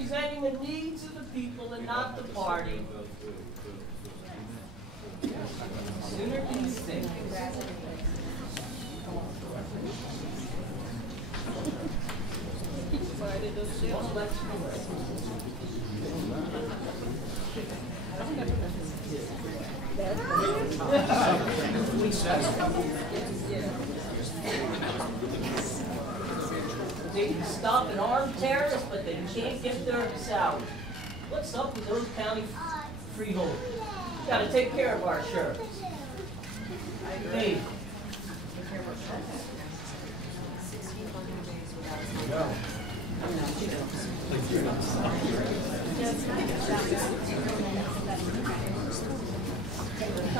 representing the needs of the people and not the party. Sooner than you think. They can stop an armed terrorist, but they can't get their salary. What's up with those county freeholders? We gotta take care of our sheriffs. Hey.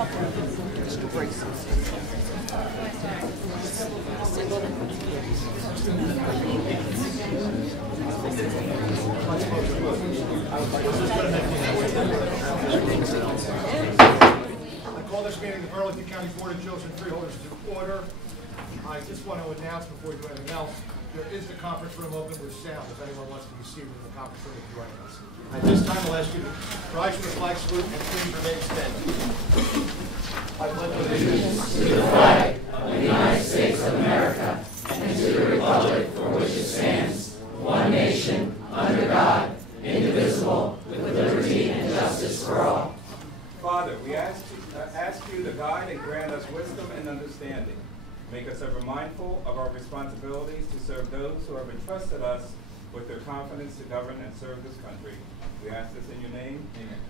I call this meeting of the Burlington County Board of Chosen Freeholders to order. I just want to announce before we do anything else, there is the conference room open with sound if anyone wants to be seated in the conference room and join us. At this time, I'll ask you to rise for the flag salute and please remain standing. I pledge allegiance to the flag of the United States of America and to the republic for which it stands, one nation, under God, indivisible, with liberty and justice for all. Father, we ask you to guide and grant us wisdom and understanding. Make us ever mindful of our responsibilities to serve those who have entrusted us with their confidence to govern and serve this country. We ask this in your name. Amen.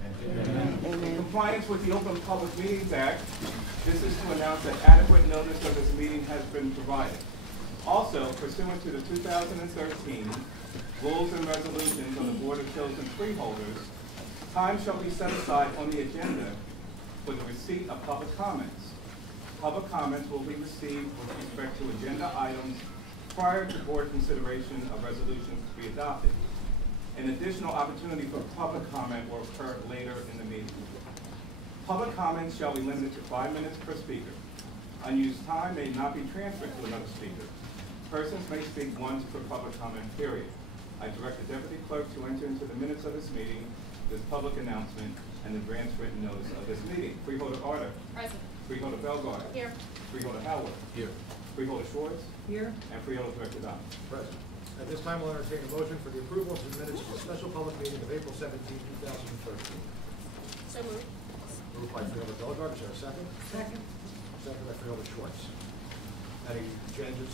Amen. In compliance with the Open Public Meetings Act, this is to announce that adequate notice of this meeting has been provided. Also, pursuant to the 2013 Rules and Resolutions on the Board of Chosen Freeholders, time shall be set aside on the agenda for the receipt of public comments. Public comments will be received with respect to agenda items prior to board consideration of resolutions to be adopted. An additional opportunity for public comment will occur later in the meeting. Public comments shall be limited to 5 minutes per speaker. Unused time may not be transferred to another speaker. Persons may speak once per public comment period. I direct the Deputy Clerk to enter into the minutes of this meeting this public announcement and the grants written notice of this meeting. Freeholder Arter. Present. Freeholder Belgard. Here. Freeholder Howard. Here. Freeholder Schwartz. Here. And Freeholder Director Don. Present. At this time, we'll entertain a motion for the approval of the minutes of the special public meeting of April 17, 2013. So moved. Moved by Freeholder Belgard. Is there a second? Second. Second by Freeholder Schwartz. Any changes?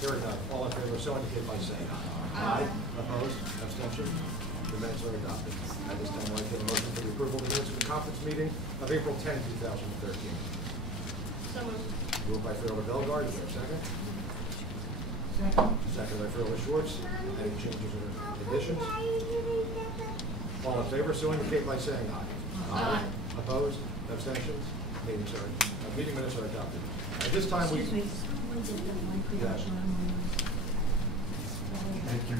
Hearing none. All in favor, so indicate by saying aye. Aye. Opposed? Abstention? The minutes are adopted. At this time, I'd like to get a motion for the approval of the minutes of the conference meeting of April 10, 2013. So moved. Moved by Freeholder Belgard. Is there a second? Second. Second by Freeholder Schwartz. Any changes or additions? All in favor, so indicate by saying aye. Aye. Opposed? Abstentions? Meeting minutes are adopted. At this time, we... Yeah. Thank you.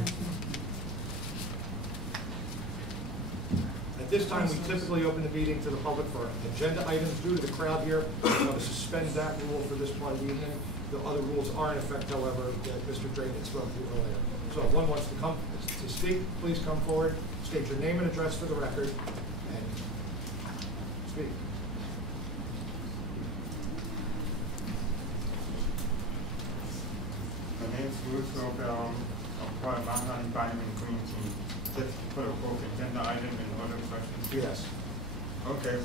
At this time, we typically open the meeting to the public for agenda items. Due to the crowd here, we want to suspend that rule for this part of the evening. The other rules are in effect, however, that Mr. Drayton had spoken to earlier. So if one wants to come to speak, please come forward, state your name and address for the record, and speak. My name is Bruce Robel. I'm part of Mount Environment Green Team. Just put a both agenda item and other questions. Yes. Okay.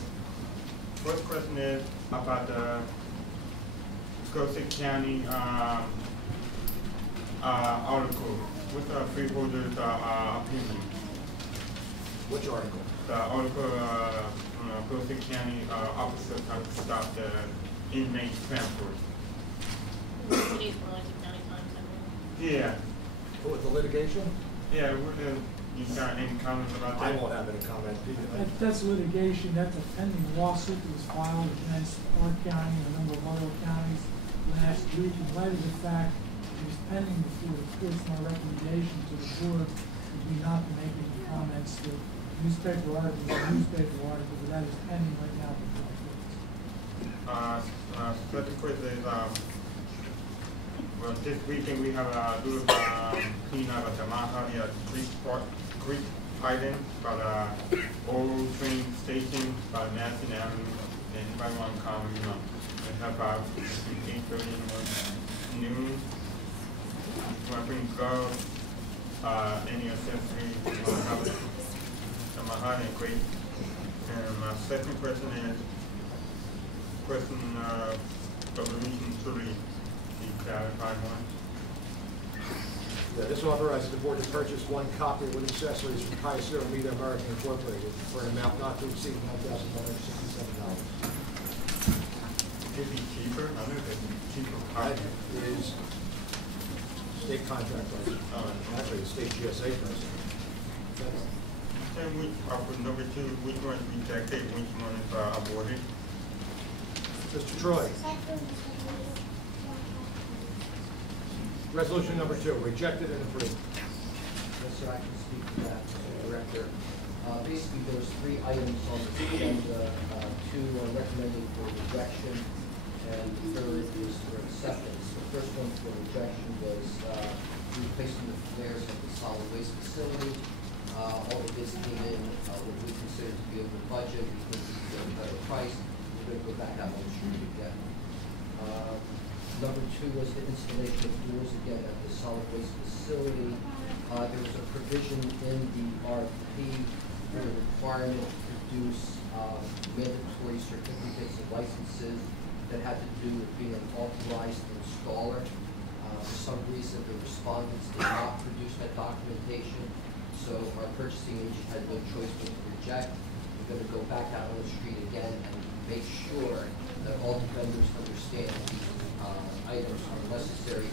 First question is about the Schofield County article. What's the freeholder's opinion? Which article? The article, Schofield County officers have to stop the inmate transport. Today's Burlington County Times. Yeah. Oh, with the litigation? Yeah. You got any comments about that? I won't have any comment. That's litigation. That's a pending lawsuit that was filed against our county and a number of other counties last week. In light of the fact it was pending before the courts, my recommendation to the board would be not to make any comments to newspaper articles, but that is pending right now before the courts. Second question is, well, this weekend we have a little cleanup at the Mount Street Park quick item for the old train station by Madison Avenue. Anybody want to come, you know, and help out between 8:30 and noon. Want to bring gloves, any accessories, you want to have it. I'm a hot and quick. And my second question is, question resolution 3, the clarified one. Yeah, this authorizes the board to purchase one copy with accessories from Kaiser Media American Incorporated for an amount not to exceed $1,167. Could be cheaper, I know there's cheaper That copy. is state contract price, actually the state GSA price. And which, for number 2, which one is rejected, which one is awarded? Mr. Troy. Resolution number 2, rejected and approved. Yes, sir, I can speak to that, Mr. Director. Basically, there's 3 items on the agenda, 2 are recommended for rejection, and the third is for acceptance. The first one for rejection was replacing the flares at the solid waste facility. All the bids came in, what we consider to be over budget, we think we can get a better price, we're going to go back out on the street again. Number 2 was the installation of doors again at the solid waste facility. There was a provision in the RFP for the requirement to produce mandatory certificates and licenses that had to do with being an authorized installer. For some reason, the respondents did not produce that documentation, so our purchasing agent had no choice but to reject. We're going to go back out on the street again and make sure that all the vendors understand these items are necessary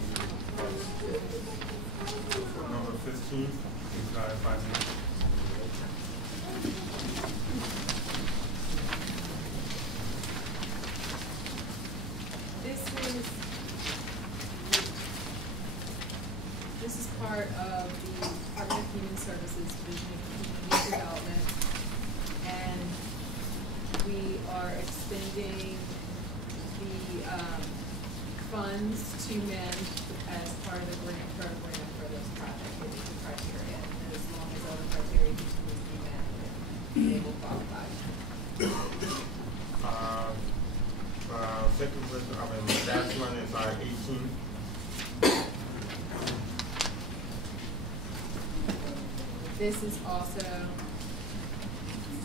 for the bid. For number 15, the clarified one. This is part of the Department of Human Services Division of Community Development, and we are expending the funds to mend as part of the grant program for this project, with the criteria, and as long as all the criteria continue to be met, they will qualify. Second question, last one is 18. This is also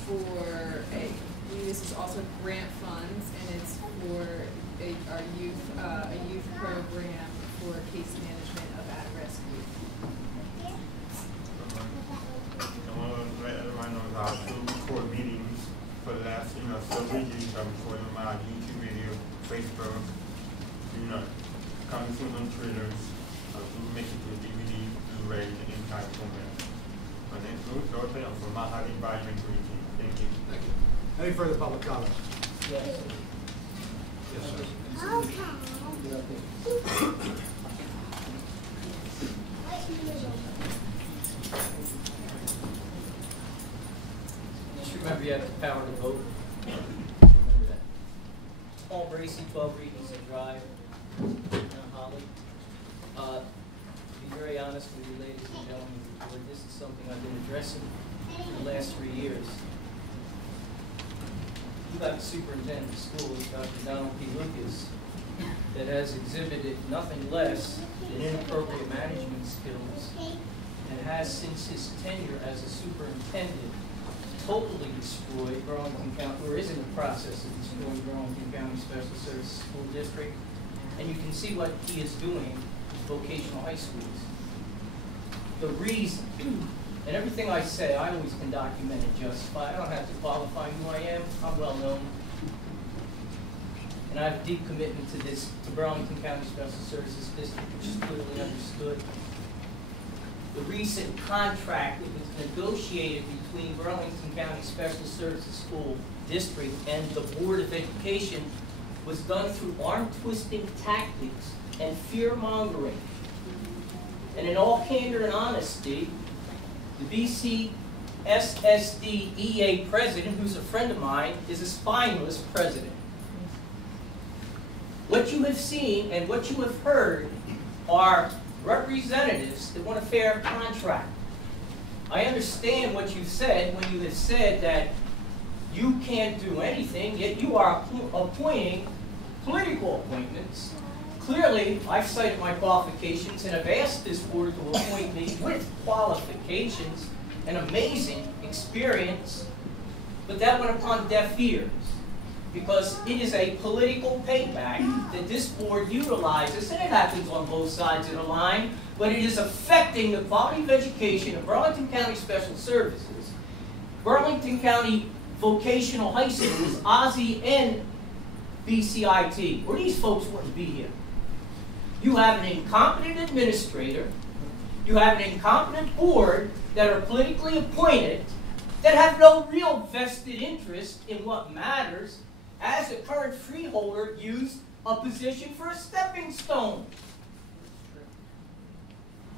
for this is also grant funds, and it's for our youth, a youth program for case management of at-risk youth. I want to let everyone know that our 2 court meetings for the last, several years, I'm recording my YouTube video, Facebook, coming soon on trailers, to make it to DVD, Blu-ray, the entire format. My name is Luke Dorothy, I'm from Mahadi Environment Committee. Thank you. Thank you. Any further public comment? Yes. Yes, sir. Just remember you have the power to vote. Remember that. Paul Bracy, 12 Regency Drive, Holly. To be very honest with you, ladies and gentlemen, this is something I've been addressing for the last 3 years. You got the superintendent of schools, Dr. Donald P. Lucas, that has exhibited nothing less than inappropriate management skills, and has since his tenure as a superintendent totally destroyed Burlington County, or is in the process of destroying Burlington County Special Services School District. And you can see what he is doing with vocational high schools. The reason, and everything I say, I always can document and justify. I don't have to qualify who I am. I'm well known. And I have a deep commitment to this, to Burlington County Special Services District, which is clearly understood. The recent contract that was negotiated between Burlington County Special Services School District and the Board of Education was done through arm-twisting tactics and fear-mongering. And in all candor and honesty, the BCSSDEA president, who's a friend of mine, is a spineless president. What you have seen and what you have heard are representatives that want a fair contract. I understand what you said when you have said that you can't do anything, yet you are appointing political appointments. Clearly, I've cited my qualifications and have asked this board to appoint me with qualifications and amazing experience, but that went upon deaf ears because it is a political payback that this board utilizes, and it happens on both sides of the line, but it is affecting the quality of education of Burlington County Special Services, Burlington County Vocational High Schools, OSSI, and BCIT, or these folks wouldn't be here. You have an incompetent administrator, you have an incompetent board that are politically appointed that have no real vested interest in what matters, as the current freeholder used a position for a stepping stone.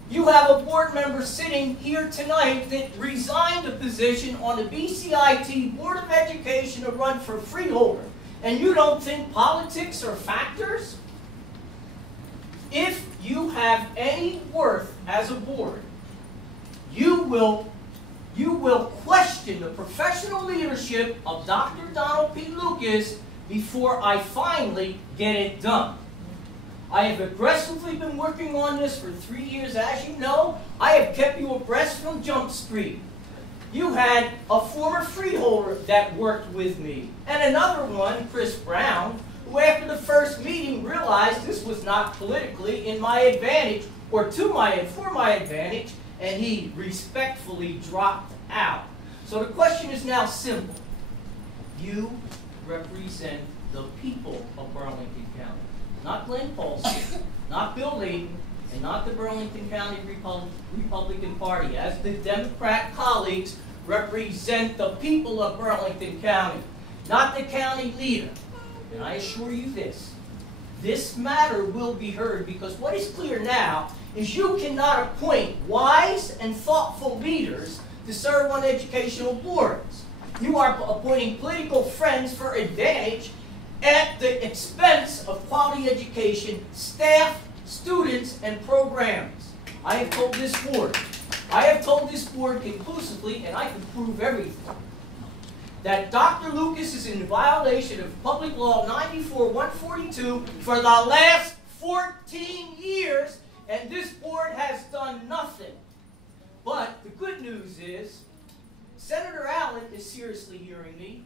You have a board member sitting here tonight that resigned a position on the BCIT Board of Education to run for freeholder, and you don't think politics are factors? If you have any worth as a board, you will question the professional leadership of Dr. Donald P. Lucas before I finally get it done. I have aggressively been working on this for 3 years. As you know, I have kept you abreast from Jump Street. You had a former freeholder that worked with me, and another one, Chris Brown, who after the first meeting realized this was not politically in my advantage, or for my advantage, and he respectfully dropped out. So the question is now simple. You represent the people of Burlington County. Not Glenn Paulson, not Bill Layton, and not the Burlington County Republican Party. As the Democrat colleagues represent the people of Burlington County, not the county leader. And I assure you this matter will be heard, because what is clear now is you cannot appoint wise and thoughtful leaders to serve on educational boards. You are appointing political friends for advantage at the expense of quality education, staff, students, and programs. I have told this board conclusively, and I can prove everything, that Dr. Lucas is in violation of Public Law 94-142 for the last 14 years, and this board has done nothing. But the good news is, Senator Allen is seriously hearing me.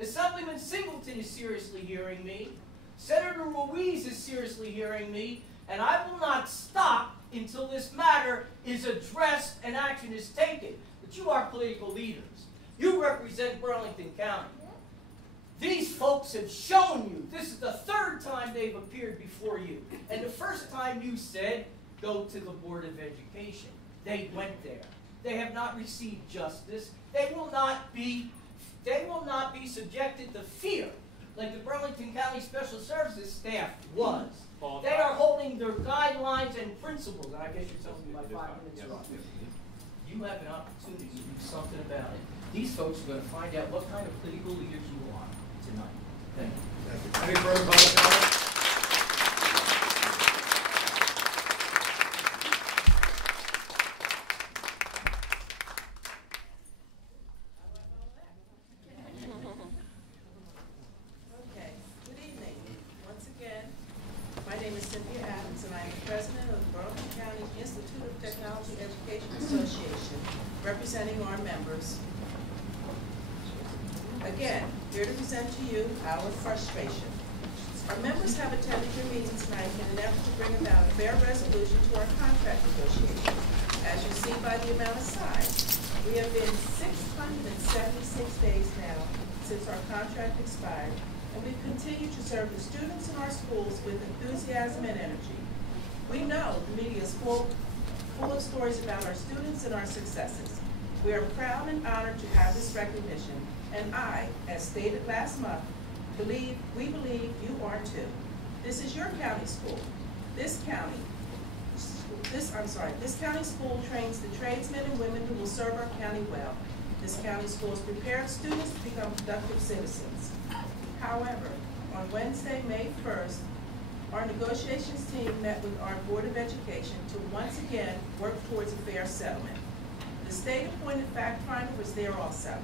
Assemblyman Singleton is seriously hearing me. Senator Ruiz is seriously hearing me. And I will not stop until this matter is addressed and action is taken. But you are political leaders. You represent Burlington County. These folks have shown you, this is the third time they've appeared before you. And the first time you said, go to the Board of Education. They went there. They have not received justice. They will not be subjected to fear like the Burlington County Special Services staff was. They are holding their guidelines and principles. And I guess you're telling me my 5 minutes are up. You have an opportunity to do something about it. These folks are going to find out what kind of political leaders you are tonight. Thank you. Thank you. Any further public comment? Representing our members. Again, here to present to you our frustration. Our members have attended your meeting tonight in an effort to bring about a fair resolution to our contract negotiations. As you see by the amount assigned, we have been 676 days now since our contract expired, and we continue to serve the students in our schools with enthusiasm and energy. We know the media is full of stories about our students and our successes. We are proud and honored to have this recognition, and I, as stated last month, we believe you are too. This is your county school. This county school trains the tradesmen and women who will serve our county well. This county school has prepared students to become productive citizens. However, on Wednesday, May 1st, our negotiations team met with our Board of Education to once again work towards a fair settlement. The state-appointed fact finder was there also.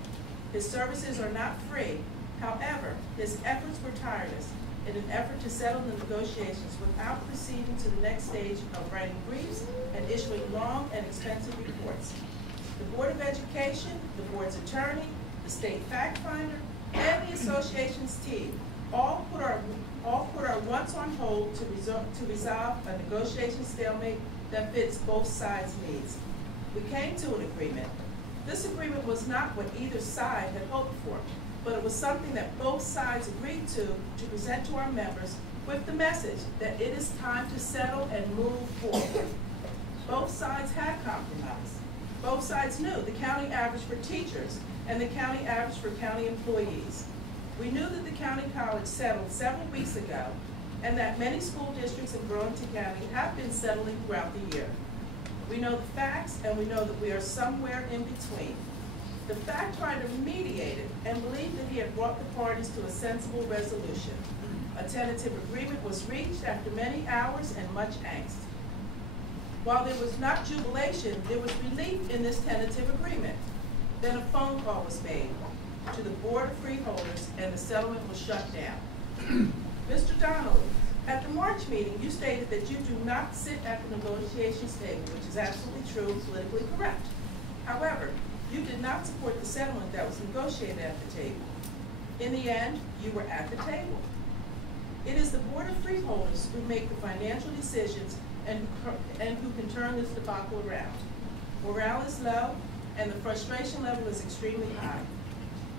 His services are not free. However, his efforts were tireless in an effort to settle the negotiations without proceeding to the next stage of writing briefs and issuing long and expensive reports. The Board of Education, the board's attorney, the state fact finder, and the association's team all put our wants on hold to resolve a negotiation stalemate that fits both sides' needs. We came to an agreement. This agreement was not what either side had hoped for, but it was something that both sides agreed to present to our members with the message that it is time to settle and move forward. Both sides had compromised. Both sides knew the county average for teachers and the county average for county employees. We knew that the county college settled several weeks ago and that many school districts in Burlington County have been settling throughout the year. We know the facts and we know that we are somewhere in between. The fact finder mediated and believed that he had brought the parties to a sensible resolution. A tentative agreement was reached after many hours and much angst. While there was not jubilation, there was relief in this tentative agreement. Then a phone call was made to the Board of Freeholders and the settlement was shut down. Mr. Donnelly, at the March meeting, you stated that you do not sit at the negotiations table, which is absolutely true and politically correct. However, you did not support the settlement that was negotiated at the table. In the end, you were at the table. It is the Board of Freeholders who make the financial decisions and who can turn this debacle around. Morale is low and the frustration level is extremely high.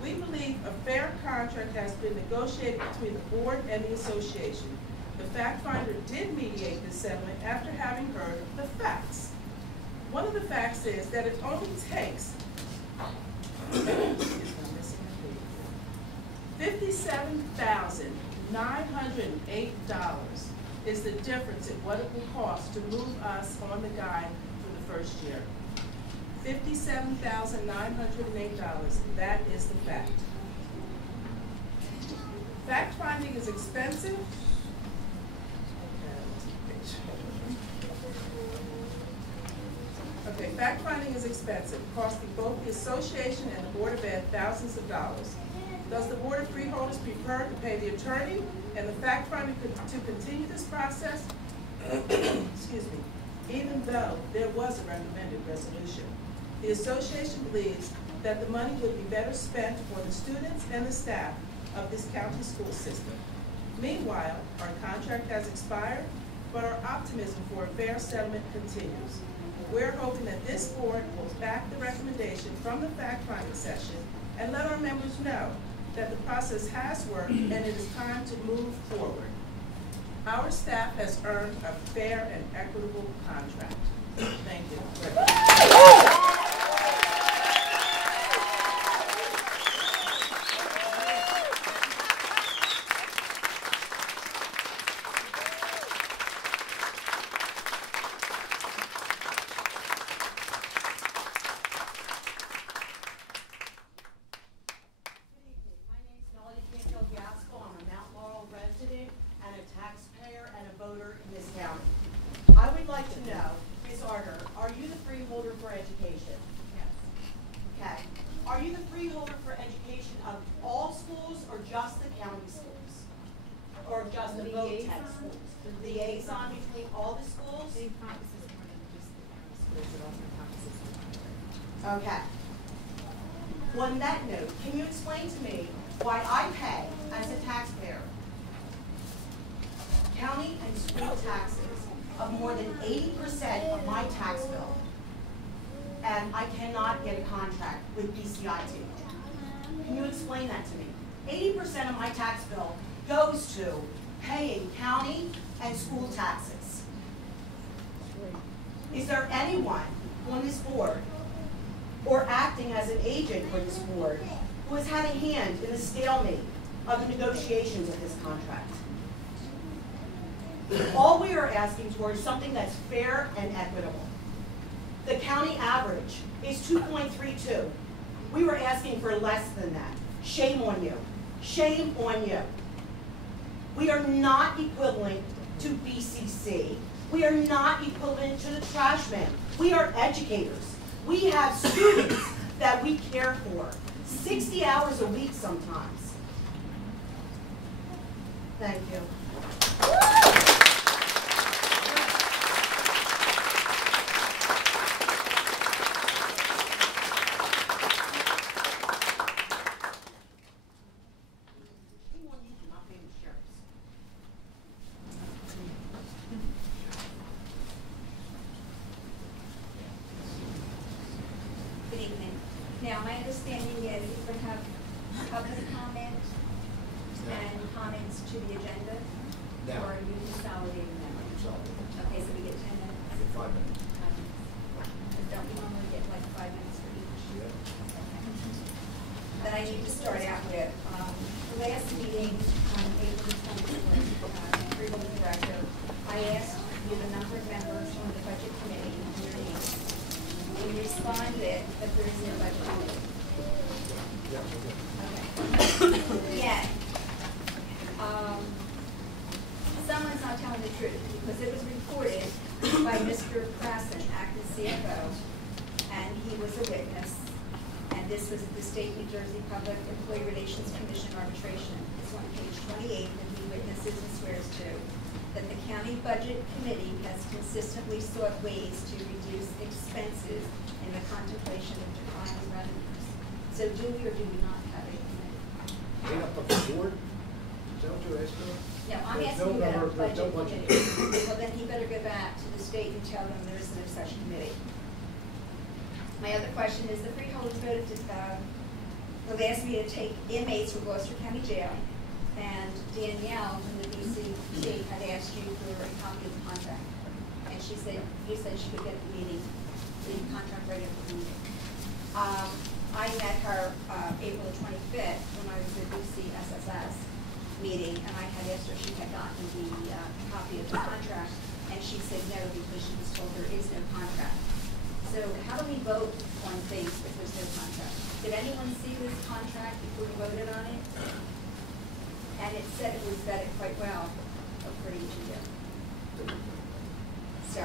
We believe a fair contract has been negotiated between the board and the association. The fact finder did mediate this settlement after having heard the facts. One of the facts is that it only takes $57,908 is the difference in what it will cost to move us on the guide for the first year. $57,908, that is the fact. Fact finding is expensive. Okay, fact finding is expensive, costing both the association and the Board of Ed thousands of dollars. Does the Board of Freeholders prefer to pay the attorney and the fact finder to continue this process? Excuse me. Even though there was a recommended resolution, the association believes that the money would be better spent for the students and the staff of this county school system. Meanwhile, our contract has expired, but our optimism for a fair settlement continues. We're hoping that this board will back the recommendation from the fact-finding session and let our members know that the process has worked and it is time to move forward. Our staff has earned a fair and equitable contract. Thank you. Okay. On that note, can you explain to me why I pay, as a taxpayer, county and school taxes of more than 80% of my tax bill, and I cannot get a contract with BCIT? Can you explain that to me? 80% of my tax bill goes to paying county and school taxes. Is there anyone on this board or acting as an agent for this board who has had a hand in the stalemate of the negotiations of this contract? All we are asking for is something that's fair and equitable. The county average is 2.32. We were asking for less than that. Shame on you. Shame on you. We are not equivalent to BCC. We are not equivalent to the trash men. We are educators. We have students that we care for, 60 hours a week sometimes. Thank you. Good evening. Now, my understanding is you're going to have public comment and comments to the agenda? No. Or are you consolidating them? Okay, so we get 10 minutes? 5 minutes. 5 minutes. And don't we normally get like 5 minutes for each? Yeah. Then I need to start out with, the last meeting on April 24th, Freeholder Director, I asked you the number of members on the budget committee and your names. You responded that there is no budget committee. Okay. Yet, someone's not telling the truth, because it was reported by Mr. Prassen, acting CFO, and he was a witness, and this was at the State New Jersey Public Employee Relations Commission arbitration. It's on page 28 that he witnesses and swears to, that the county budget committee has consistently sought ways to reduce expenses in the contemplation of declining revenues. So do we or do we not have a committee? Made up of the board? Is that what you're asking? No, I'm There's asking no you number- about there's no budget budget. committee. Well, then he better go back to the state and tell them there is no such committee. My other question is, the freeholders voted to, well, they asked me to take inmates from Gloucester County Jail, and Danielle from the BCC had asked you for a copy of the contract. And she said, you said she could get the meeting, the contract right after the meeting. I met her April 25th when I was at BCSSS meeting, and I had asked her if she had gotten the copy of the contract, and she said no, because she was told there is no contract. So how do we vote on things if there's no contract? Did anyone see this contract before we voted on it? And it said it was vetted quite well, according to you. So,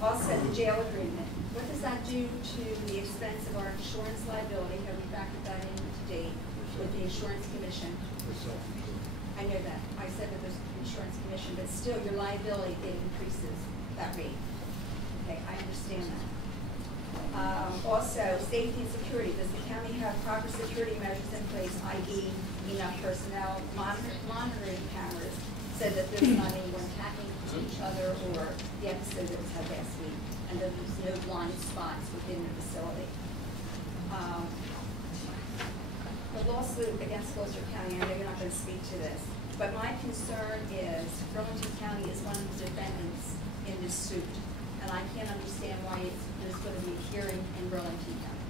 also the jail agreement. What does that do to the expense of our insurance liability? Have we factored that in to date with the insurance commission? I know that. I said that there's an insurance commission, but still your liability, it increases that rate. Okay, I understand that. Also, safety and security. Does the county have proper security measures in place, i.e. enough personnel, monitoring cameras, so that there's not anyone hacking each other or the episode that was had last week, and that there's no blind spots within the facility? The lawsuit against Gloucester County, I know you're not going to speak to this, but my concern is Burlington County is one of the defendants in this suit, and I can't understand why there's going to be a hearing in Burlington County.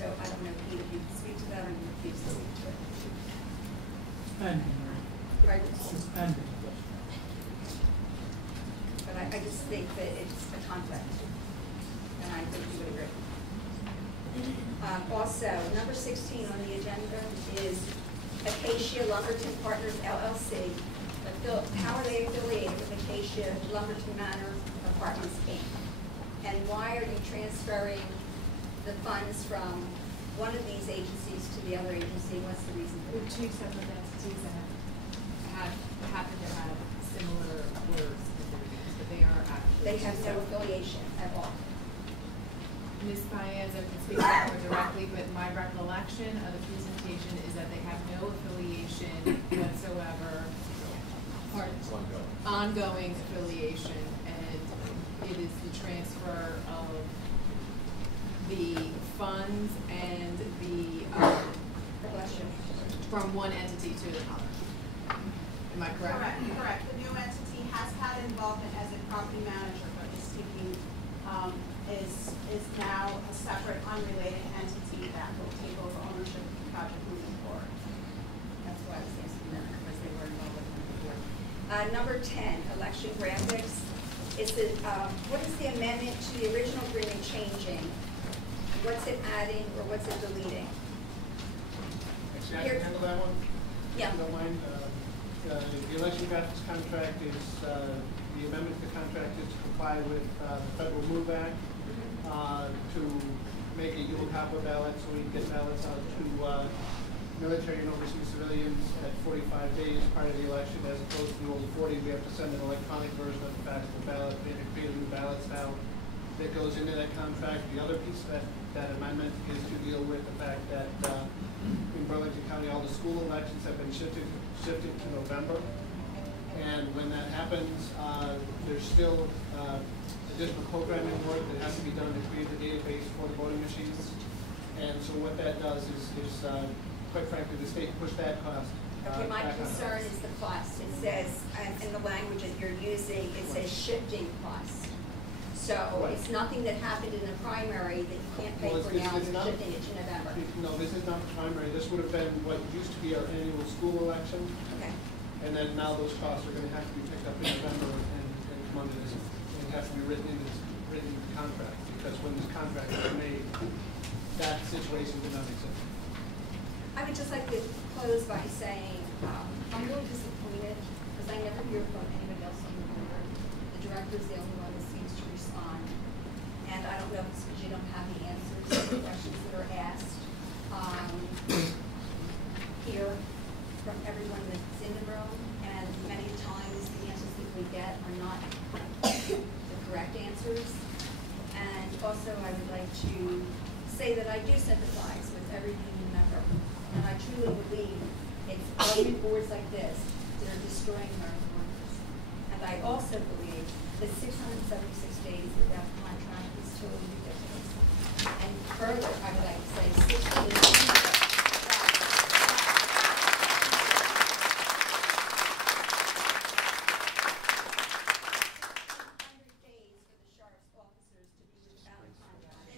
So I don't know if either of you can speak to that or you refuse to speak to it. Pending, Right? it's pending. But I just think that it's a conflict, and I think you would agree. Also, number 16 on the agenda is Acacia Lumberton Partners LLC. How are they affiliated with Acacia Lumberton Manor Apartments Inc.? And why are you transferring the funds from one of these agencies to the other agency? What's the reason for We're that? two separate entities that happen to have similar words, but they are actually. They have no affiliation at all. Ms. Paez, I can speak to that more directly, but my recollection of the presentation is that they have no affiliation whatsoever. Ongoing affiliation, and it is the transfer of the funds and the, from one entity to another. Am I correct? Correct. The new entity has had involvement as a property manager, but is speaking, is now a separate, unrelated entity that will take over ownership of the project moving forward. That's why I was asking them, because they were involved with them before. Number 10, election graphics. What is the amendment to the original agreement changing? What's it adding or what's it deleting? Actually, I can handle that one. Yeah. If you don't mind. The election graphics contract is, the amendment to the contract is to comply with the Federal Move Act. to make a dual copper ballot so we can get ballots out to military and overseas civilians at 45 days prior to the election, as opposed to the old 40. We have to send an electronic version of the faxable ballot. We have to create a new ballot style that goes into that contract. The other piece of that amendment is to deal with the fact that in Burlington County, all the school elections have been shifted to November. And when that happens, there's still additional programming work that has to be done to create the database for the voting machines. And so what that does is quite frankly, the state pushed that cost. Okay, my back on us. concern is the cost. It says, in the language that you're using, it says shifting costs. So Right. it's nothing that happened in the primary that you can't pay Well, for it's now, it's not- shifting it to November. No, this is not the primary. This would have been what used to be our annual school election. Okay. And then now those costs are gonna have to be picked up in November and come under this, and have to be written into the contract, because when this contract was made, that situation did not exist. I would just like to close by saying, I'm really disappointed because I never hear from anybody else on the board. The director is the only one that seems to respond. And I don't know if it's because you don't have the answers to the questions that are asked here from everyone that's in the room. And many times the answers that we get are not the correct answers. And also I would like to say that I do sympathize with every union member. And I truly believe it's government boards like this that are destroying American workers. And I also believe that 676 days without contract is totally ridiculous. And further, I would like to say 600 days for the sheriff's officers to be without a contract.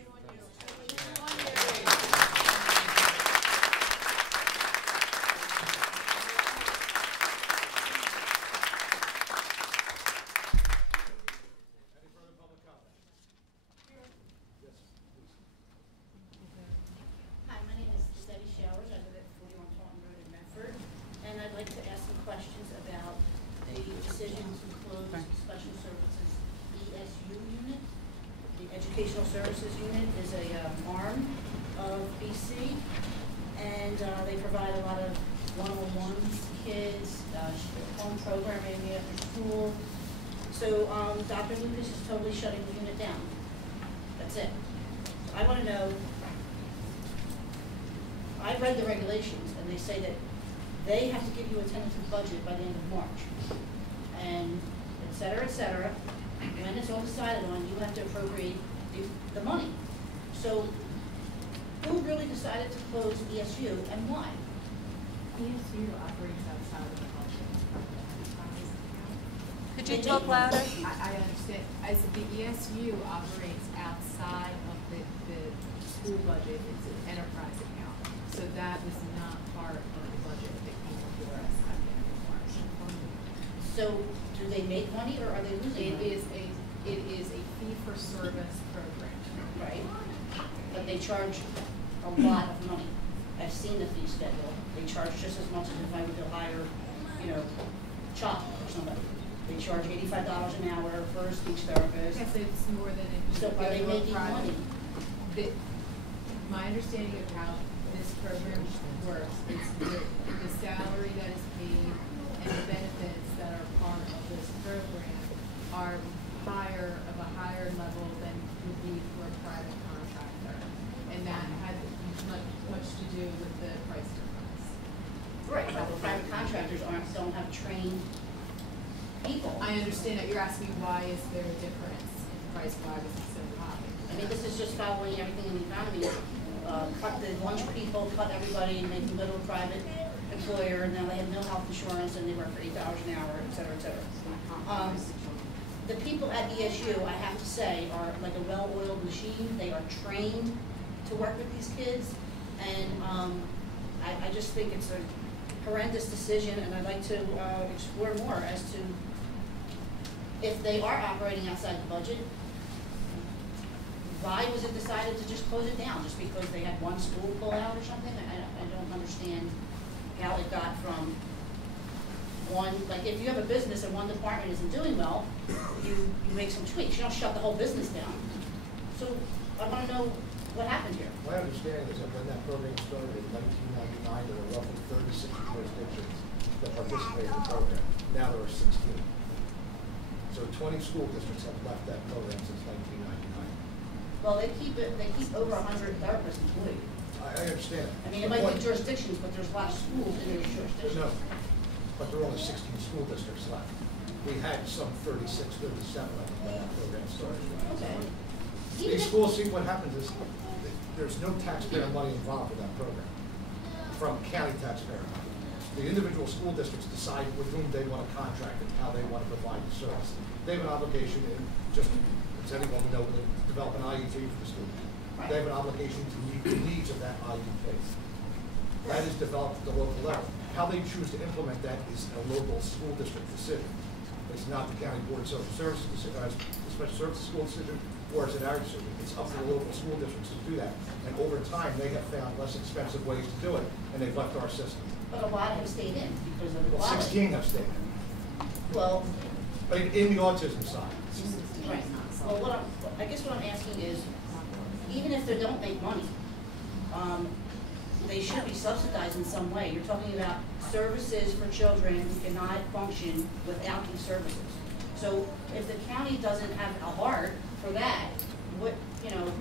Any further public comment? Yes, please. Hi, my name is Debbie Showers. I live at 41 Taunton Road in Medford. And I'd like to ask some questions about the decision to close Special Services ESU unit. The Educational Services Unit is a arm of BC, and they provide a lot of one-on-ones, kids, home programming after school. So Dr. Lucas is totally shutting the unit down. That's it. I want to know, I read the regulations, and they say that they have to give you a tentative budget by the end of March, and et cetera, et cetera. When it's all decided on, you have to appropriate the money. So who really decided to close ESU, and why? ESU operates outside of the budget. Could you talk louder? I understand. I said the ESU operates outside of the school budget. It's an enterprise account. So that was not part of the budget that came before us at the end of March. So do they make money, or are they losing money? It is a fee-for-service program. Right? But they charge a lot of money. I've seen the fee schedule. They charge just as much as if I were to hire, CHOP or somebody. They charge $85 an hour for a speech therapist. Yes, it's more than if you So are they go to a making private. money? My understanding of how this program works is the salary that is paid and the benefits that are part of this program are of a higher level than would be for a private contractor. And that had much to do with the price difference. Right, but the private contractors don't have trained people. I understand that. You're asking why is there a difference in price, why was it so high? I mean, this is just following everything in the economy. Cut the lunch people, cut everybody, and make them go to a private employer, and now they have no health insurance, and they work for $8 an hour, et cetera, et cetera. The people at ESU, I have to say, are like a well-oiled machine. They are trained to work with these kids, and I just think it's a horrendous decision, and I'd like to explore more as to if they are operating outside the budget. Why was it decided to just close it down? Just because they had one school pull out or something? I don't understand how it got from one, like if you have a business and one department isn't doing well, you make some tweaks. You don't shut the whole business down. So I wanna know what happened here. My understanding is that when that program started in 1999, there were roughly 36 jurisdictions that participated in the program. Now there are 16. So 20 school districts have left that program since 1999. Well, they keep over 100 therapists employed. I understand. I mean, it might be jurisdictions, but there's a lot of schools in those jurisdictions. No, but there are only 16 school districts left. We had some 36, 37 when that program started. Okay. These schools, see, what happens is there's no taxpayer money involved in that program from county taxpayer money. The individual school districts decide with whom they want to contract and how they want to provide the service. They have an obligation, just as anyone would know, to develop an IEP for the student. They have an obligation to meet the needs of that IEP. That is developed at the local level. How they choose to implement that is a local school district decision. It's not the county board of social services, special services school decision, or is it our decision? It's up to the local school districts to do that. And over time, they have found less expensive ways to do it, and they've left our system. But a lot have stayed in because of the Well, quality. 16 have stayed Well, in the autism side. right. Well, I guess what I'm asking is, even if they don't make money, they should be subsidized in some way. You're talking about services for children who cannot function without these services. So if the county doesn't have a heart for that, what, you know,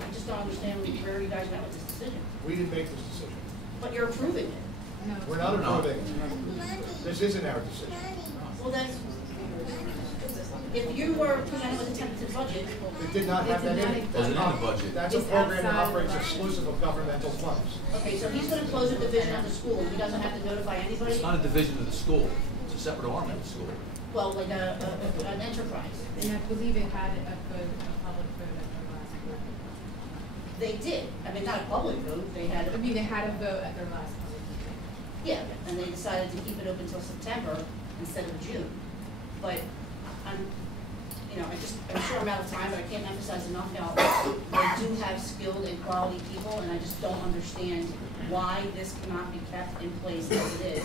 I just don't understand where you guys went with this decision. We didn't make this decision. But you're approving it. We're not approving it. This isn't our decision. Well then, if you were presented with a tentative budget. It did not have that in it. Wasn't in the budget. That's a program that operates exclusive of governmental funds. Okay, so he's gonna close a division of the school, he doesn't have to notify anybody? It's not a division of the school, it's a separate arm of the school. Well, like an enterprise. And I believe it had a public vote at their last board. They did, I mean, not a public vote, they had, I mean, they had a vote at their last public meeting. yeah, and they decided to keep it open until September instead of June. But I'm sure I'm out of time, but I can't emphasize enough how they do have skilled and quality people, and I just don't understand why this cannot be kept in place as it is.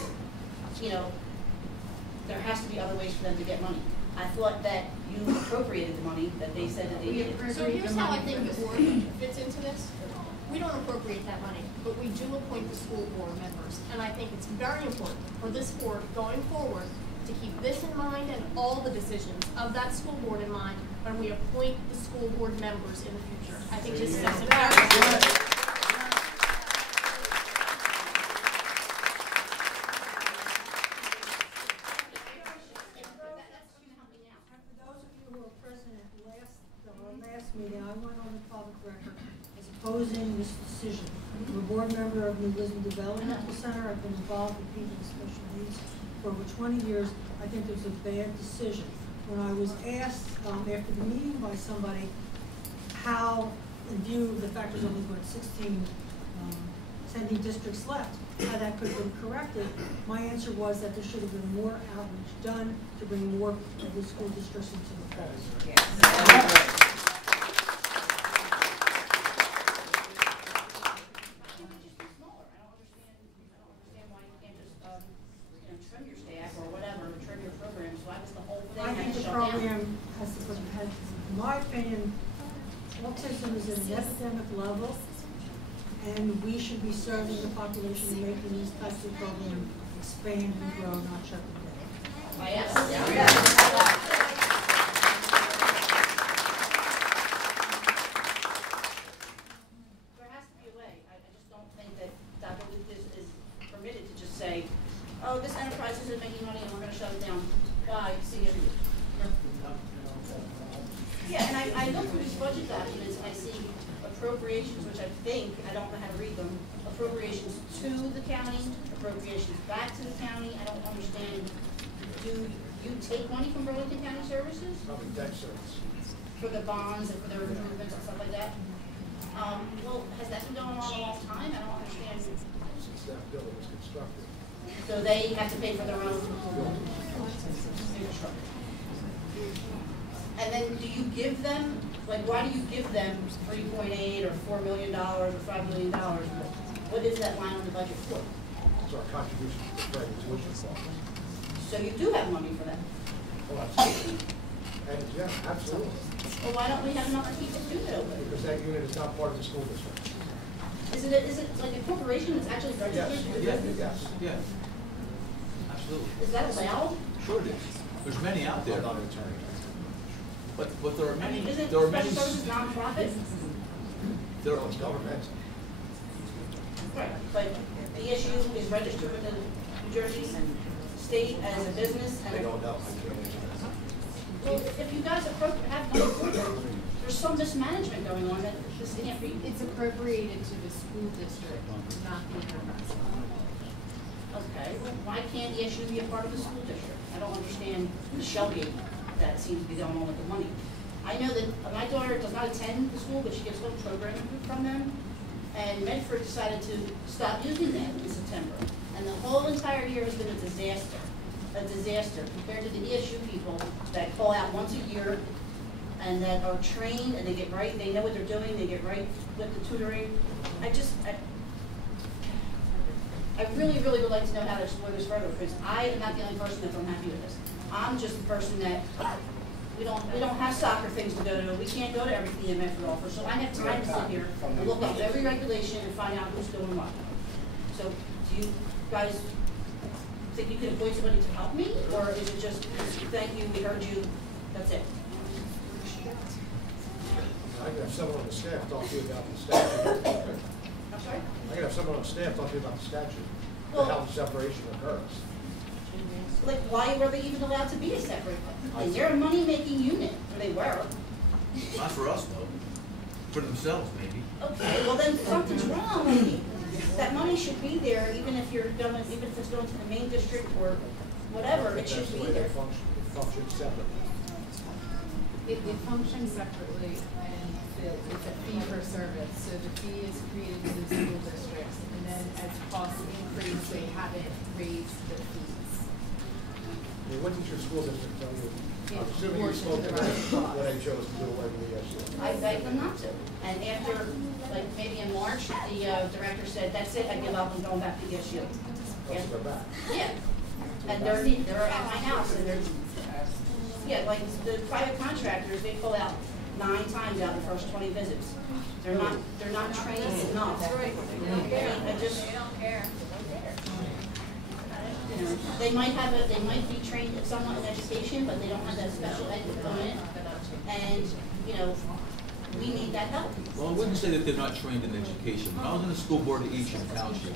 You know, there has to be other ways for them to get money. I thought that you appropriated the money that they said that they needed. So here's how I think the board fits into this. We don't appropriate that money, but we do appoint the school board members. And I think it's very important for this board going forward to keep this in mind and all the decisions of that school board in mind when we appoint the school board members in the future. I think this is very important. Meeting, I went on the public record as opposing this decision. I'm a board member of New Lisbon Developmental Center. I've been involved with people with special needs for over 20 years. I think it was a bad decision. When I was asked after the meeting by somebody how, in view of the fact there's only 16 attending districts left, how that could have been corrected, my answer was that there should have been more outreach done to bring more of the school districts into the fold. Yes. Trim your staff or whatever, trim your program, so I guess the whole thing I has think to the shut down. program has to, in my opinion, autism is at an epidemic level, and we should be serving the population and making these types of programs expand and grow, not shut them down. Yes. There has to be a way. I just don't think that Dr. Lucas is permitted to just say, oh, this enterprise isn't making money and we're going to shut it down. Bye, see you. Yeah, and I look through these budget documents and I see appropriations, which I think, I don't know how to read them, appropriations to the county, appropriations back to the county. I don't understand. Do you take money from Burlington County Services? Public debt service. For the bonds and for their improvements and stuff like that? Well, has that been going on a long time? I don't understand. Since that building was constructed. So they have to pay for their own infrastructure. And then do you give them, like, why do you give them 3.8 or $4 million or $5 million? What is that line on the budget for? It's our contribution to the private tuition funds. So you do have money for that? Oh, absolutely. And, yeah, absolutely, Well, why don't we have enough people to do that? because that unit is not part of the school district. Is it like a corporation that's actually Yes, registered? yes. Yeah, absolutely. Is that allowed? Sure it is. There's many out there. I'm not an attorney. But there are I many, mean, isn't there are many. special services nonprofit? There No, it's government. Right, but the issue is registered with the New Jersey state as a business and. I don't know, I can't answer that. Well, if you guys have money for them, there's some mismanagement going on that this can't be. It's appropriated to the school district, not the enterprise. Okay, well, why can't the issue be a part of the school district? I don't understand the shell-game that seems to be going on with the money. I know that my daughter does not attend the school, but she gets home programming from them. And Medford decided to stop using them in September. And the whole entire year has been a disaster compared to the ESU people that call out once a year and that are trained and they get right, they know what they're doing, they get right with the tutoring. I really, really would like to know how to explore this further, because I am not the only person that's unhappy with this. I'm just the person that, we don't have soccer things to go to, we can't go to everything that Medford offers, so I have time to sit here and look up every regulation and find out who's doing what. So, do you guys think you can appoint somebody to help me, or is it just, thank you, we heard you, that's it? I can have someone on the staff talk to you about the statute. I'm sorry? I can have someone on the staff talk to you about the statute, Well- how the separation occurs. Like, why were they even allowed to be a separate? And they're a money-making unit, or they were. Not for us though, for themselves maybe. Okay, well then something's wrong, maybe. That money should be there, even if it's going to the main district or whatever, it should be there. It functions separately. It functions separately, and it's a fee for service, so the fee is created to the school districts, and then as costs increase, they haven't raised the fees. I mean, what did your school district tell you? I'm It's assuming you spoke to them portion when they chose to do away with the ESU. I begged them not to. And after, like, maybe in March, the director said, that's it, I give up, I'm going back to ESU. Let's go back. Yeah. And they're at my house, and yeah, like, the private contractors, they pull out 9 times out of the first 20 visits. They're not trained enough. That's right. They don't care. You know, they might be trained somewhat in education, but they don't have that special ed component. And, you know, we need that help. Well, I wouldn't say that they're not trained in education. When I was in the school board at Eastern Township,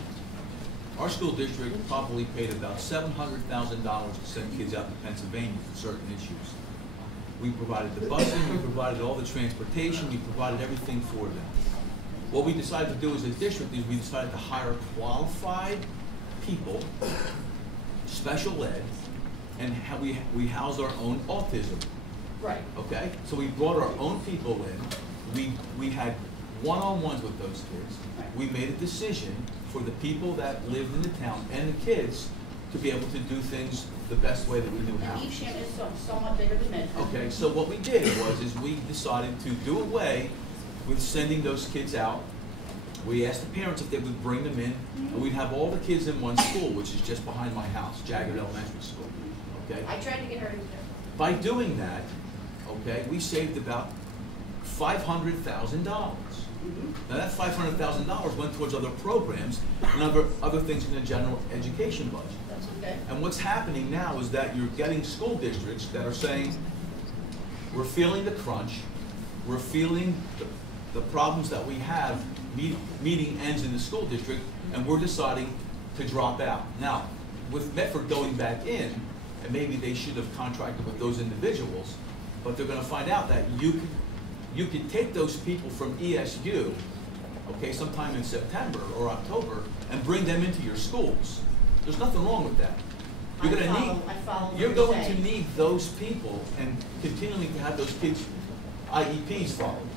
our school district probably paid about $700,000 to send kids out to Pennsylvania for certain issues. We provided the busing, we provided all the transportation, we provided everything for them. What we decided to do as a district is we decided to hire qualified people, special ed, and we house our own autism. Right. Okay? So we brought our own people in. We had one-on-ones with those kids. We made a decision for the people that lived in the town and the kids to be able to do things the best way that we knew how. Evesham is somewhat bigger than Medford. Okay, so what we did is we decided to do away with sending those kids out. We asked the parents if they would bring them in, and we'd have all the kids in one school, which is just behind my house, Jagged Elementary School. Okay? I tried to get her in there. By doing that, okay, we saved about $500,000. Now that $500,000 went towards other programs and other things in the general education budget. That's okay. And what's happening now is that you're getting school districts that are saying, we're feeling the crunch, we're feeling the problems that we have meeting ends in the school district, and we're deciding to drop out. Now, with Medford going back in, and maybe they should have contracted with those individuals, but they're going to find out that you could take those people from ESU, okay, sometime in September or October, and bring them into your schools. There's nothing wrong with that. You're going to need those people and continuing to have those kids' IEPs followed.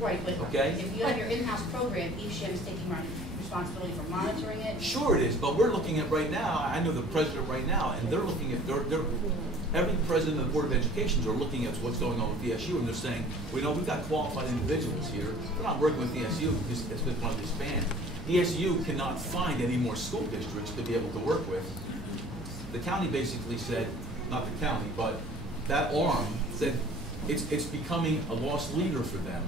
Right, but okay? If you have your in-house program, Evesham is taking responsibility for monitoring it. Sure it is, but we're looking at right now, I know the president right now, and they're looking at, every president of the Board of Education are looking at what's going on with ESU, and they're saying, we know we've got qualified individuals here. We're not working with ESU because it's been one of these disband. ESU cannot find any more school districts to be able to work with. The county basically said, not the county, but that arm that it's becoming a lost leader for them.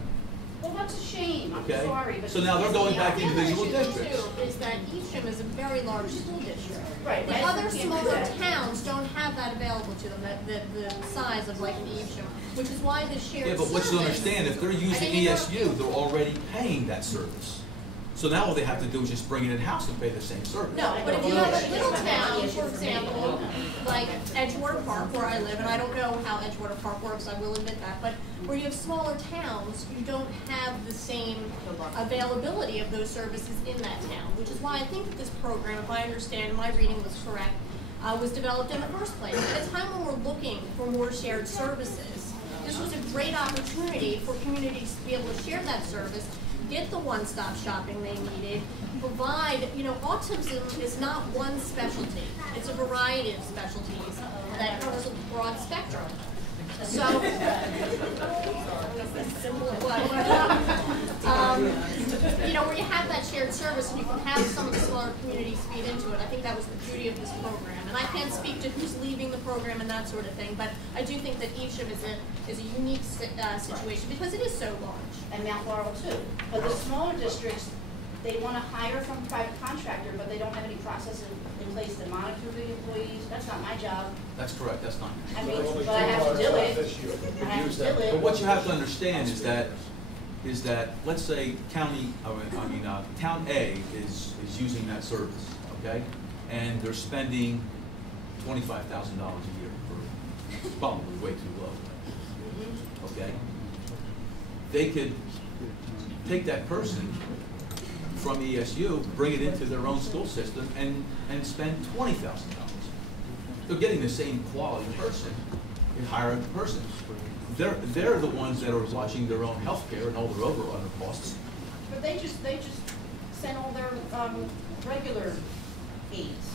Well, that's a shame, I'm Okay. sorry, but. So now they're going back to individual The other districts. issue too is that Evesham is a very large school district. Right, The that's other the key smaller to that. towns don't have that available to them, the size of like Evesham, which is why the shared Yeah, but what you service- understand, if they're using I didn't ESU, they're already paying that service. So now all they have to do is just bring it in-house and pay the same service. No, but if you have a little town, for example, like Edgewater Park where I live, and I don't know how Edgewater Park works, I will admit that, but where you have smaller towns, you don't have the same availability of those services in that town, which is why I think that this program, if I understand, my reading was correct, was developed in the first place. At a time when we're looking for more shared services, this was a great opportunity for communities to be able to share that service, get the one-stop shopping they needed, provide, autism is not one specialty. It's a variety of specialties that covers a broad spectrum. So, where you have that shared service and you can have some of the smaller communities feed into it. I think that was the beauty of this program. And I can't speak to who's leaving the program and that sort of thing, but I do think that Evesham is a unique situation because it is so large. And Mount Laurel too. But the smaller districts, they want to hire from private contractor, but they don't have any process in place to monitor the employees. That's not my job. That's correct, that's not. I mean, but I have to do it. I have to do it. But what you have to understand is that let's say Town A is using that service, okay? And they're spending $25,000 a year for probably way too low, okay? They could take that person from ESU, bring it into their own school system, and spend $20,000. They're getting the same quality person and hire a person. They're the ones that are watching their own health care and all their other costs. But they just send all their regular aides,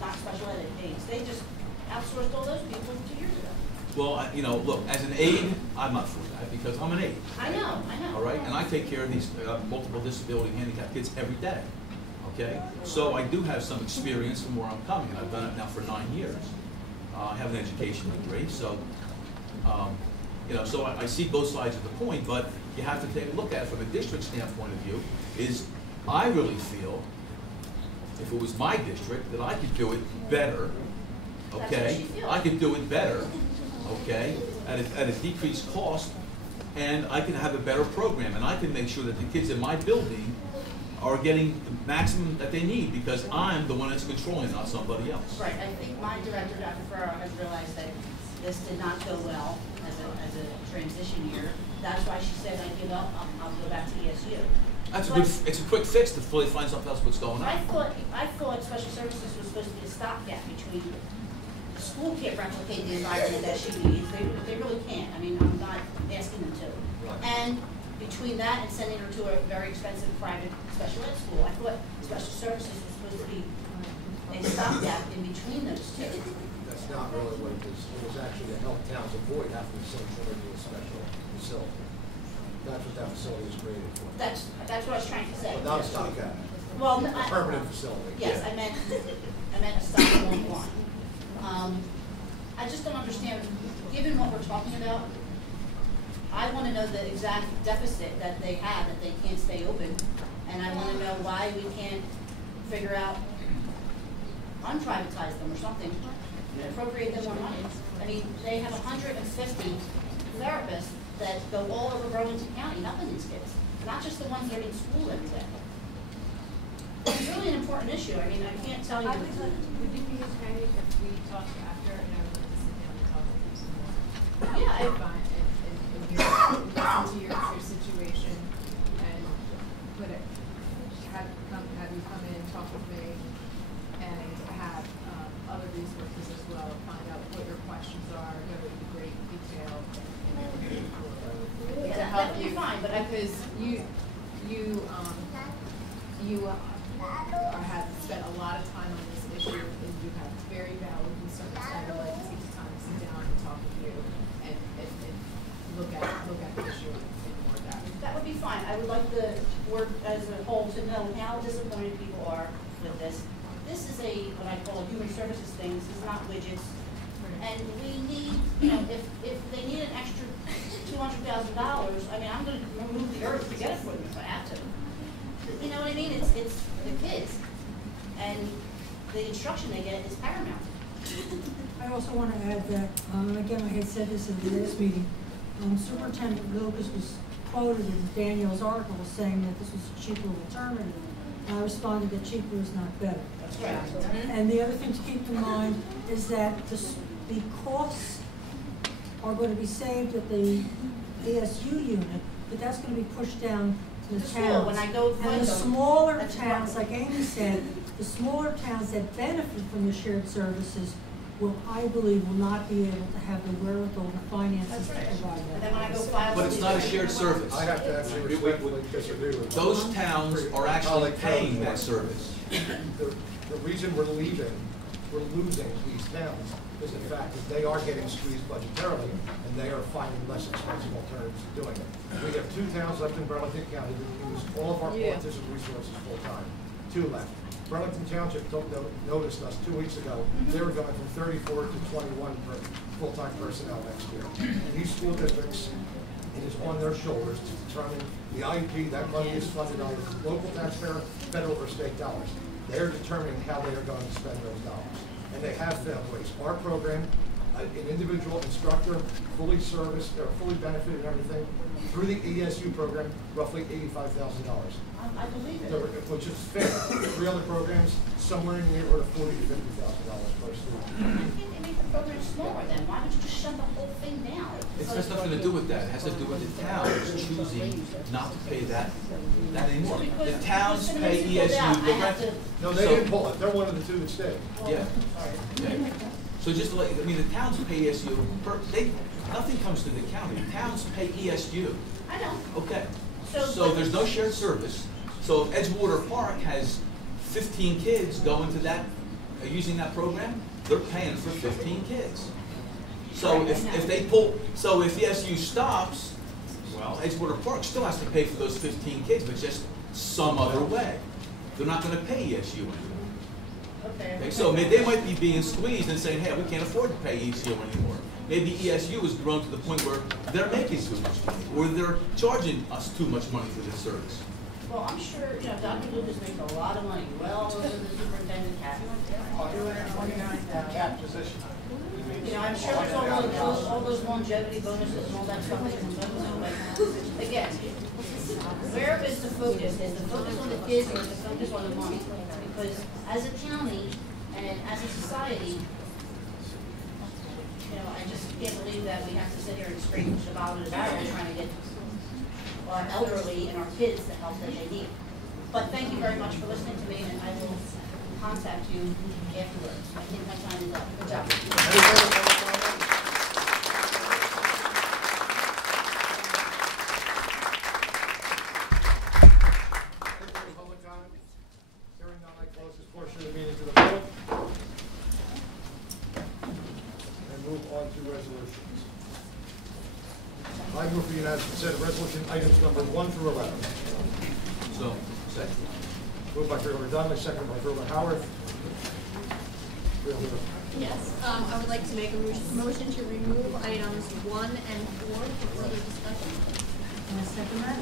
not special ed aides. They just outsourced all those people 2 years ago. Well, look, as an aide, I'm not for that because I'm an aide. I know. All right, and I take care of these multiple disability handicapped kids every day. Okay, so I do have some experience from where I'm coming, and I've done it now for 9 years. I have an education degree, so so I see both sides of the point. But you have to take a look at it from a district standpoint of view. Is I really feel, if it was my district, that I could do it better. Okay, I could do it better. Okay, at a decreased cost, and I can have a better program, and I can make sure that the kids in my building are getting the maximum that they need because I'm the one that's controlling, not somebody else. Right. I think my director, Dr. Ferraro, has realized that this did not go well as a transition year. That's why she said, I give up, I'll go back to ESU. It's a quick fix to fully find something else what's going on. I thought special services was supposed to be a stopgap between the school can't replicate the environment that she needs. They really can't. I mean, I'm not asking them to. And between that and sending her to a very expensive private special ed school, I thought special services was supposed to be a stopgap in between those two. That's not really what it is. It was actually to help towns avoid having to send children to a special facility. That's what that facility was created for. That's what I was trying to say. Well, not a stopgap. Well, A permanent facility. Yes, I meant a stop one. I just don't understand, given what we're talking about, I want to know the exact deficit that they have, that they can't stay open, and I want to know why we can't figure out, unprivatize them or something, appropriate them more money. I mean, they have 150 therapists that go all over Burlington County, nothing these kids, not just the ones that are in school every day. It's really an important issue. I mean, I can't tell you. Would you be okay if we talked after and I would like to sit down and talk with you some more? Yeah, Fine, and listen to your situation and have you come in, talk with me, and have other resources as well, find out what your questions are, go into great detail, and everything to help that would be you. fine, but because you have spent a lot of time on this issue, and you have very valid concerns. I would like to take the time to sit down and talk with you and look at the issue in more depth. that would be fine. I would like the board as a whole to know how disappointed people are with this. This is what I call a human services thing. This is not widgets. We're And we need, if they need an extra $200,000, I mean, I'm gonna remove the earth to get it for them if I have to. You know what I mean? It's the kids. And the instruction they get is paramount. I also want to add that, again, I had said this in the last meeting, Superintendent Lucas was quoted in Daniel's article saying that this was a cheaper alternative. And I responded that cheaper is not better. That's right. And the other thing to keep in mind is that the costs are going to be saved at the ASU unit, but that's going to be pushed down to the towns. When I go and the smaller towns, like Amy said, the smaller towns that benefit from the shared services will, I believe, will not be able to have the wherewithal and finances to provide that. And then when I go file. But it's not a shared service. I have to actually respectfully disagree with you. Those towns are actually paying that service. The reason we're losing these towns is the fact that they are getting squeezed budgetarily, and they are finding less expensive alternatives to doing it. We have 2 towns left in Burlington County that use all of our autism resources full-time. 2 left. Burlington Township noticed us 2 weeks ago. They were going from 34 to 21 full-time personnel next year. And these school districts, it is on their shoulders to determine the IEP. That money is funded on local taxpayer, federal, or state dollars. They are determining how they are going to spend those dollars. And they have found ways. Our program, an individual instructor, fully serviced, or fully benefited and everything, through the ESU program, roughly $85,000. I believe it. Which is fair. 3 other programs, somewhere in the neighborhood of $40,000 to $50,000 per student. Why can't they make the program smaller then? Why don't you just shut the whole thing down? It has nothing to do with that. It has to do with the towns choosing not to pay that anymore. The towns pay ESU directly. No, they didn't pull it. They're one of the 2 that stayed. Yeah. Okay. So just like, I mean, the towns pay ESU, nothing comes to the county. The towns pay ESU. I know. Okay. So there's no shared service. So if Edgewater Park has 15 kids going to that, using that program, they're paying for 15 kids. So if they pull, so if ESU stops, well, Edgewater Park still has to pay for those 15 kids, but just some other way. They're not going to pay ESU anymore. Okay, so they might be being squeezed and saying, hey, we can't afford to pay ESU anymore. Maybe ESU has grown to the point where they're making too much money, or they're charging us too much money for this service. Well, I'm sure, Dr. Lucas makes a lot of money, well over the superintendent cap. Cap position. I'm sure there's all those longevity bonuses and all that stuff that comes up. Again, where is the focus? Is the focus on the kids or is the focus on the money? Because as a county and as a society, I just can't believe that we have to sit here and scream about it trying to get our elderly and our kids the help that they need. But thank you very much for listening to me, and I will contact you afterwards. I think my time is up. Good job. Public comment? Hearing none, I close this portion of the meeting to the public. And move on to resolutions. I move for unanimous consent of resolution items number 1 through 11. So, second. Moved by Freeholder Donnelly, seconded by Freeholder Howard. Freeholder. Yes, I would like to make a motion to remove items 1 and 4 for further discussion. And I second that.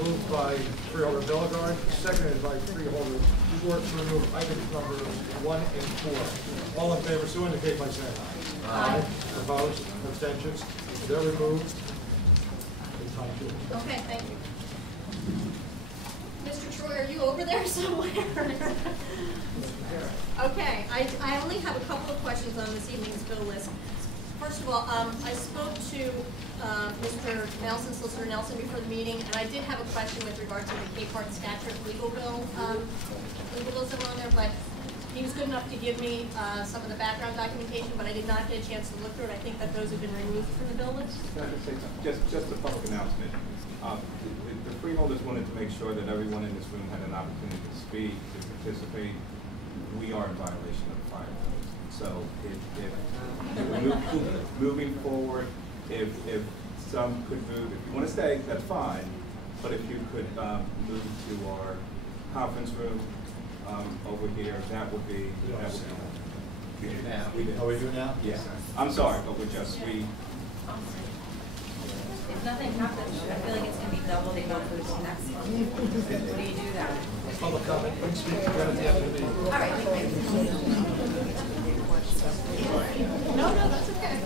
Moved by Freeholder Beauregard, seconded by Freeholder Schwartz to remove items numbers 1 and 4. All in favor, so indicate by saying aye. Aye. Opposed? Abstentions? They're removed. Okay, thank you. Mr. Troy, are you over there somewhere? Okay, I only have a couple of questions on this evening's bill list. First of all, I spoke to Mr. Nelson, Solicitor Nelson, before the meeting, and I did have a question with regard to the Cape Hart's Statute legal bill, legal bills that were on there, but he was good enough to give me some of the background documentation, but I did not get a chance to look through it. I think that those have been removed from the bill list. Just a public announcement. The freeholders wanted to make sure that everyone in this room had an opportunity to speak, to participate. We are in violation of the fire code. So moving forward, if some could move, if you want to stay, that's fine. But if you could move to our conference room over here, that would be helpful. Now, we did. Oh, we do now? Yeah. I'm sorry, but we're just, we, If nothing happens, I feel like it's gonna be double the amount for this next month. What do you do then? Public comment, please speak again at the end of the meeting. All right, No, that's okay.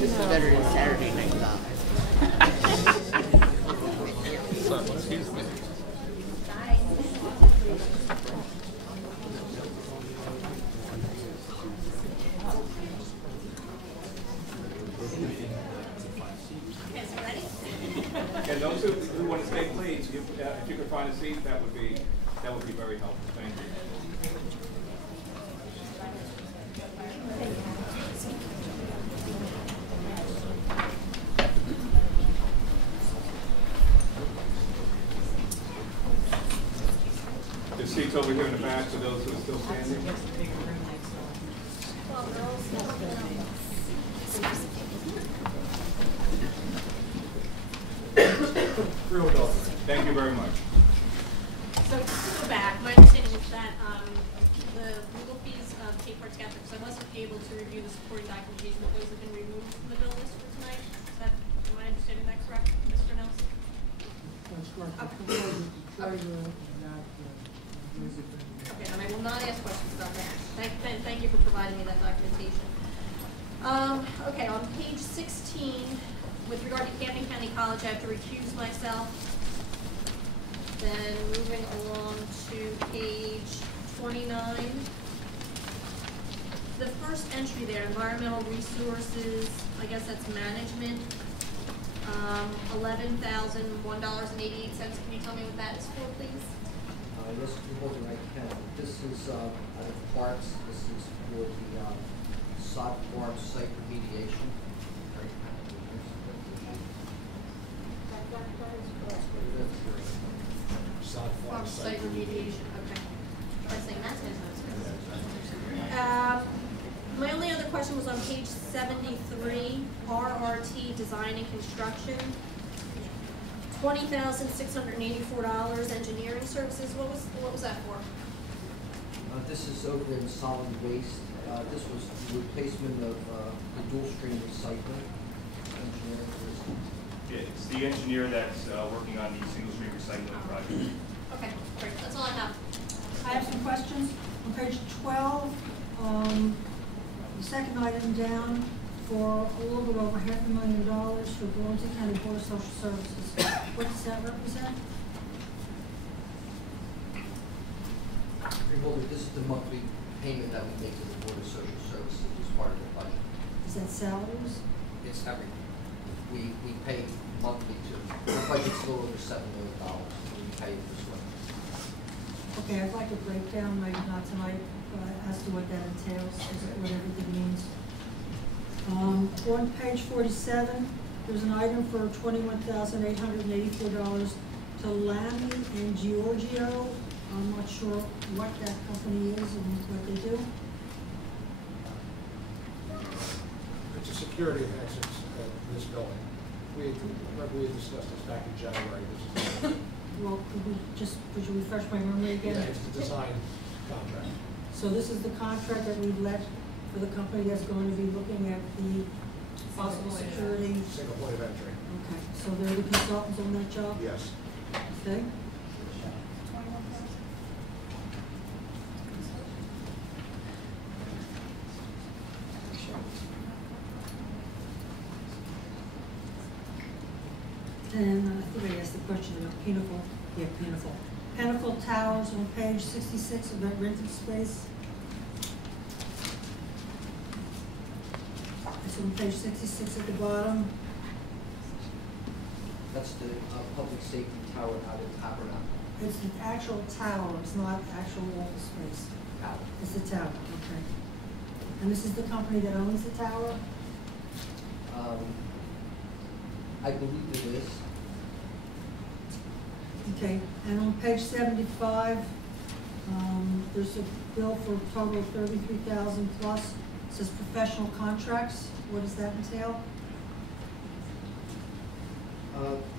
This is better than Saturday Night Live. excuse me. And those who want to stay, please, if you could find a seat, that would be very helpful. Thank you. The seats over here in the back for those who are still standing. Freeholder. Thank you very much. So just to go back, my understanding is that the legal fees paid for together, because I wasn't able to review the supporting documentation, but those have been removed from the bill list for tonight. Is that, am I understanding that correct, Mr. Nelson? That's correct. The treasurer and that, music. Okay, and I will not ask questions about that. Thank you for providing me that documentation. Okay, on page 16, with regard to Camden County College, I have to recuse myself. Then moving along to page 29. The first entry there, environmental resources, I guess that's management, $11,001.88. Can you tell me what that is for, please? Yes, Mr. Holder, I can. This is out of parks. This is for the sod farm site remediation. Farm site remediation, okay. I was saying that's his notes. My only other question was on page 73, RRT Design and Construction. $20,684 engineering services. What was that for? This is over in solid waste. This was the replacement of the dual stream recycling engineering. Yeah, it's the engineer that's working on the single stream recycling project. Okay, great. That's all I have. I have some questions. On page 12, the second item down, for a little bit over $500,000 for Burlington County Board of Social Services. What does that represent? Freeholder, this is the monthly payment that we make to the Board of Social Services as part of the budget. Is that salaries? It's everything. We pay monthly to, the budget's a little over $7 million, and we pay it this way. Okay, I'd like a breakdown, maybe not tonight, as to what that entails, what everything means. On page 47, there's an item for $21,884 to Lamy and Giorgio. I'm not sure what that company is and what they do. It's a security enhancements at this building. Remember we had discussed this back in January. This is Well, could you refresh my memory again? yeah, it's the design contract. So this is the contract that we've let for the company that's going to be looking at the possible security. Single point of entry. Okay, so they're the consultants on that job? Yes. Okay. And I think I asked the question about Pinnacle. Yeah, Pinnacle. Pinnacle Towers on page 66 of that rented space. It's on page 66 at the bottom. That's the public safety tower out of Tabernacle. It's the actual tower, it's not actual office space. Tower. It's the tower, okay. And this is the company that owns the tower? I believe it is. Okay, and on page 75, there's a bill for a total of $33,000 plus. It says professional contracts. What does that entail?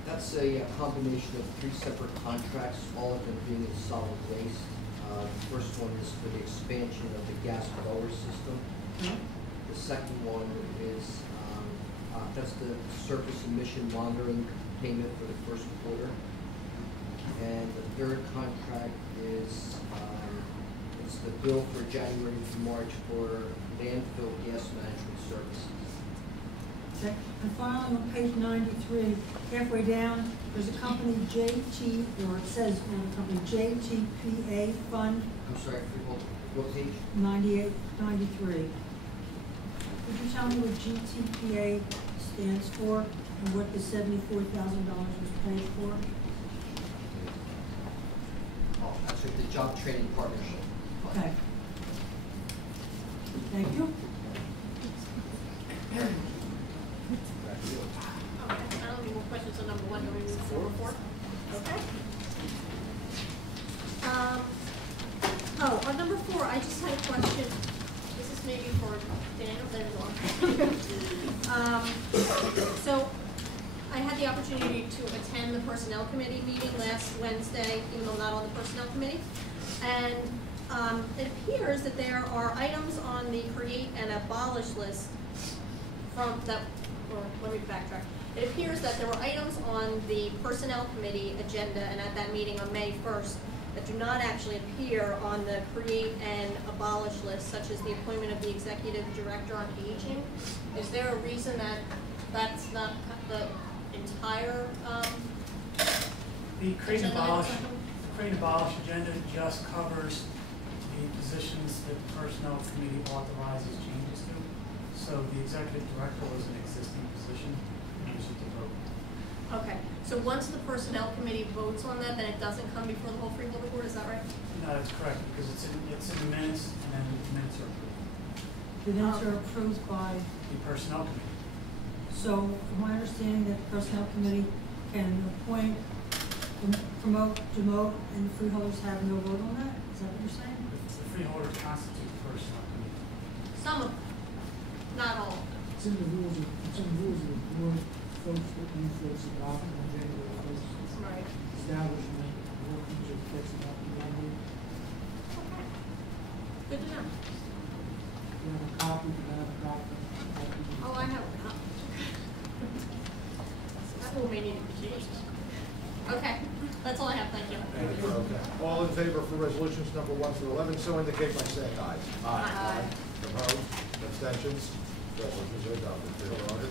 That's a combination of 3 separate contracts, all of them being in solid waste. The first one is for the expansion of the gas blower system. The second one is, that's the surface emission monitoring payment for the first quarter. And the third contract is, it's the bill for January to March for landfill gas management services. Okay, and finally, on page 93, halfway down, there's a company JT, or it says on the company JTPA Fund. I'm sorry, what page? 98, 93. Could you tell me what GTPA stands for and what the $74,000 was paid for? Oh, that's the job training partnership. Okay. Thank you. Okay, I don't have any more questions on number 1. Do we move to number 4? Okay. On number 4, I just had a question. This is maybe for Daniel. So I had the opportunity to attend the Personnel Committee meeting last Wednesday, even though not on the Personnel Committee. And it appears that there are items on the create and abolish list from that, or let me backtrack. It appears that there were items on the Personnel Committee agenda and at that meeting on May 1st that do not actually appear on the create and abolish list, such as the appointment of the Executive Director on Aging. Is there a reason that that's not the entire The create and abolish agenda just covers the positions that the Personnel Committee authorizes changes to. So the Executive Director was an existing position, and we should vote. Okay, so once the Personnel Committee votes on that, then it doesn't come before the whole Freeholder Board, is that right? No, that's correct, because it's in the minutes, and then the minutes are approved. The minutes are approved by, The Personnel Committee. so my understanding that the Personnel Committee can appoint, promote, demote, and the freeholders have no vote on that? Is that what you're saying? The freeholders constitute the Personnel Committee. Some of them, not all. It's in the rules of the board, folks, that you folks adopted on January 1st. Right. Establishment, workings of folks adopted on the, Good to know. you have a copy, you have a copy. Oh, I have a copy. That will may need to be changed. Okay, that's all I have, thank you. Thank you. Okay. All in favor for resolutions number 1 through 11, so indicate by saying aye. Aye. Opposed? Abstentions? Resolutions are adopted. Freeholder order.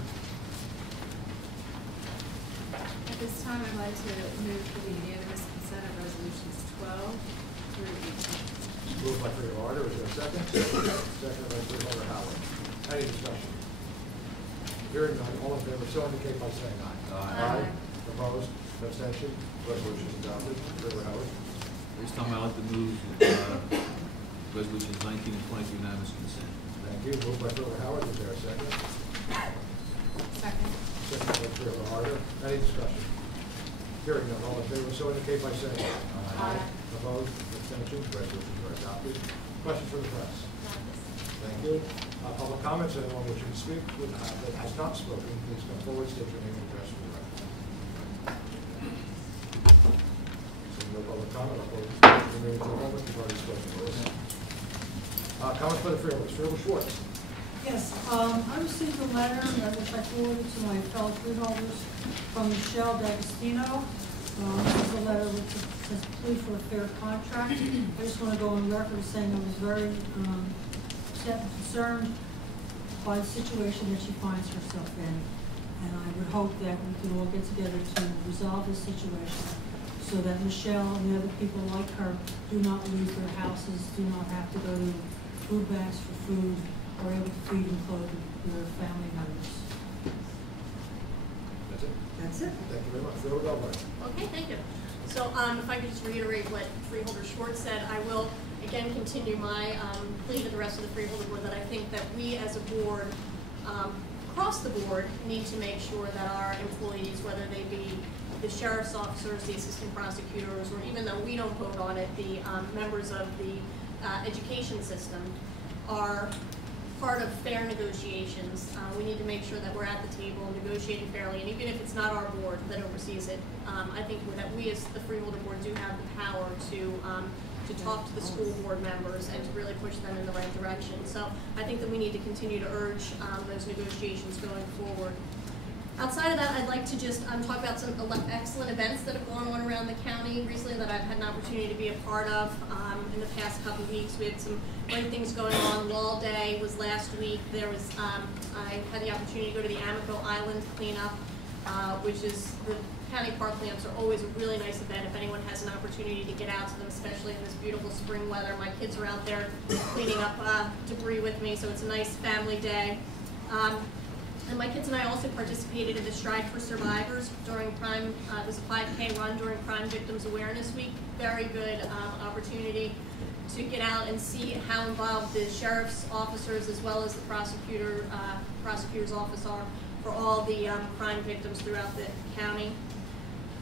At this time, I'd like to move for the unanimous consent of resolutions 12 through 18. Moved by Freeholder order. Is there a second? Second by Freeholder Howard. Any discussion? Hearing none, all in favor, so indicate by saying aye. Aye. Opposed? Abstention? Resolution is adopted. Freeholder Howard. This time I'd like to move resolutions 19 and 20 to unanimous consent. Thank you. Moved by Freeholder Howard. Is there a second? Second. Second by Freeholder Harder. Any discussion? Hearing none, all in favor, so indicate by saying aye. Aye. Opposed? Abstentions? Resolutions are adopted. Questions from the press? Thank you. Public comments, anyone wishing to speak that has not spoken, please come forward, state your name and address for the record. Seeing no public comment, I'll close the meeting for a moment. You've already spoken to us. Comments by the freeholders. Freeholder Schwartz. Yes, I received a letter which I forwarded to my fellow freeholders from Michelle D'Agostino. This is a letter which says plea for a fair contract. I just want to go on record as saying I was very upset and concerned by the situation that she finds herself in. And I would hope that we could all get together to resolve this situation so that Michelle and the other people like her do not lose their houses, do not have to go to food banks for food, are able to feed and clothe their family members. That's it. That's it. Thank you very much. Freeholder Albright. Okay, thank you. So if I could just reiterate what Freeholder Schwartz said, I will again continue my plea to the rest of the Freeholder Board that I think that we as a board, across the board, need to make sure that our employees, whether they be the sheriff's officers, the assistant prosecutors, or even though we don't vote on it, the members of the education system, are part of fair negotiations. We need to make sure that we're at the table negotiating fairly, and even if it's not our board that oversees it, I think that we as the Freeholder board do have the power to talk to the school board members and to really push them in the right direction. So I think that we need to continue to urge those negotiations going forward. Outside of that, I'd like to just talk about some excellent events that have gone on around the county recently that I've had an opportunity to be a part of in the past couple of weeks. We had some great things going on. Wall Day was last week. There was I had the opportunity to go to the Amico Island cleanup, which is the county park cleanups are always a really nice event if anyone has an opportunity to get out to them, especially in this beautiful spring weather. My kids are out there cleaning up debris with me, so it's a nice family day. And my kids and I also participated in the Stride for Survivors during crime. It was a 5K run during Crime Victims Awareness Week. Very good opportunity to get out and see how involved the sheriff's officers as well as the prosecutor's office are for all the crime victims throughout the county.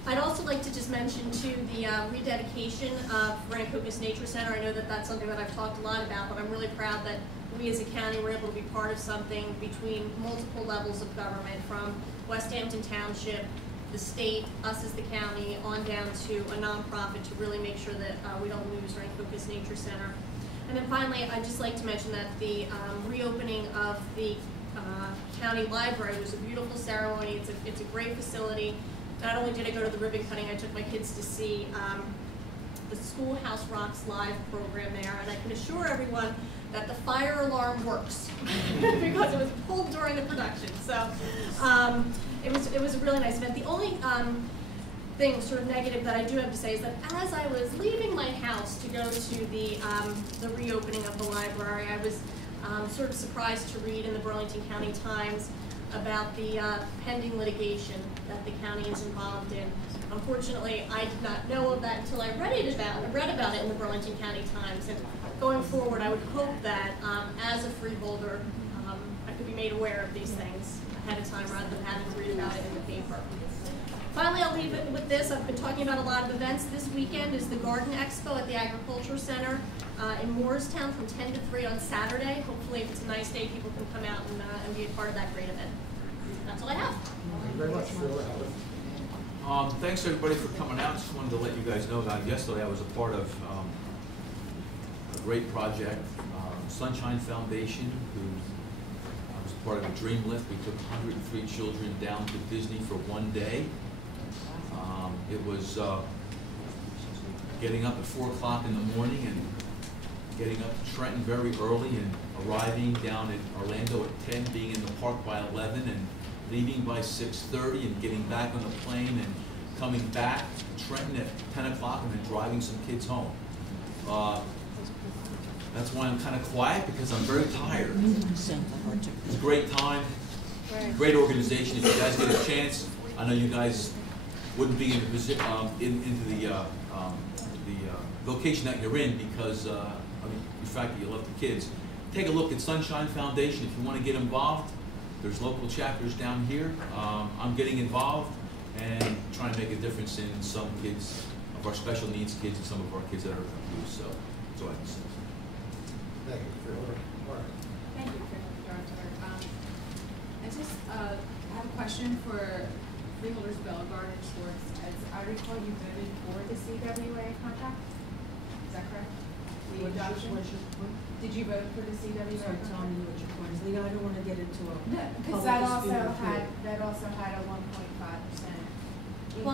I'd also like to just mention too the rededication of Rancocas Nature Center. I know that that's something that I've talked a lot about, but I'm really proud that we as a county were able to be part of something between multiple levels of government, from West Hampton Township, the state, us as the county, on down to a nonprofit to really make sure that we don't lose Rancocas Nature Center. And then finally, I'd just like to mention that the reopening of the county library was a beautiful ceremony. It's a great facility. Not only did I go to the ribbon cutting, I took my kids to see the Schoolhouse Rocks Live program there, and I can assure everyone that the fire alarm works because it was pulled during the production. So it was a really nice event. The only thing sort of negative that I do have to say is that as I was leaving my house to go to the reopening of the library, I was sort of surprised to read in the Burlington County Times about the pending litigation that the county is involved in. Unfortunately, I did not know of that until I read about it in the Burlington County Times. And going forward, I would hope that as a freeholder, I could be made aware of these things ahead of time rather than having to read about it in the paper. Finally, I'll leave it with this. I've been talking about a lot of events. This weekend is the Garden Expo at the Agriculture Center in Moorestown from 10 to 3 on Saturday. Hopefully, if it's a nice day, people can come out and be a part of that great event. That's all I have. Thank you very much. Thanks everybody for coming out. Just wanted to let you guys know that yesterday I was a part of a great project, Sunshine Foundation, who I was part of a Dream Lift. We took 103 children down to Disney for one day. It was getting up at 4 o'clock in the morning and getting up to Trenton very early and arriving down in Orlando at 10, being in the park by 11, and leaving by 6:30 and getting back on the plane and coming back to Trenton at 10 o'clock and then driving some kids home. That's why I'm kind of quiet, because I'm very tired. It's a great time, great organization. If you guys get a chance, I know you guys wouldn't be in the position, into the location that you're in because of the fact that you love the kids. Take a look at Sunshine Foundation if you want to get involved. There's local chapters down here. I'm getting involved and trying to make a difference in some kids, of our special needs kids, and some of our kids that are abused. So that's all I can say. Thank you, Freeholder. Mark. Thank you, Director. I just have a question for Freeholder's Bell Garden Sports. As I recall, you voted for the CWA contract. Is that correct? The adoption? Did you vote for the CWA? Sorry, tell me what your point is. Leah, I don't want to get into a no, because that also had a 1.5%. 1.75.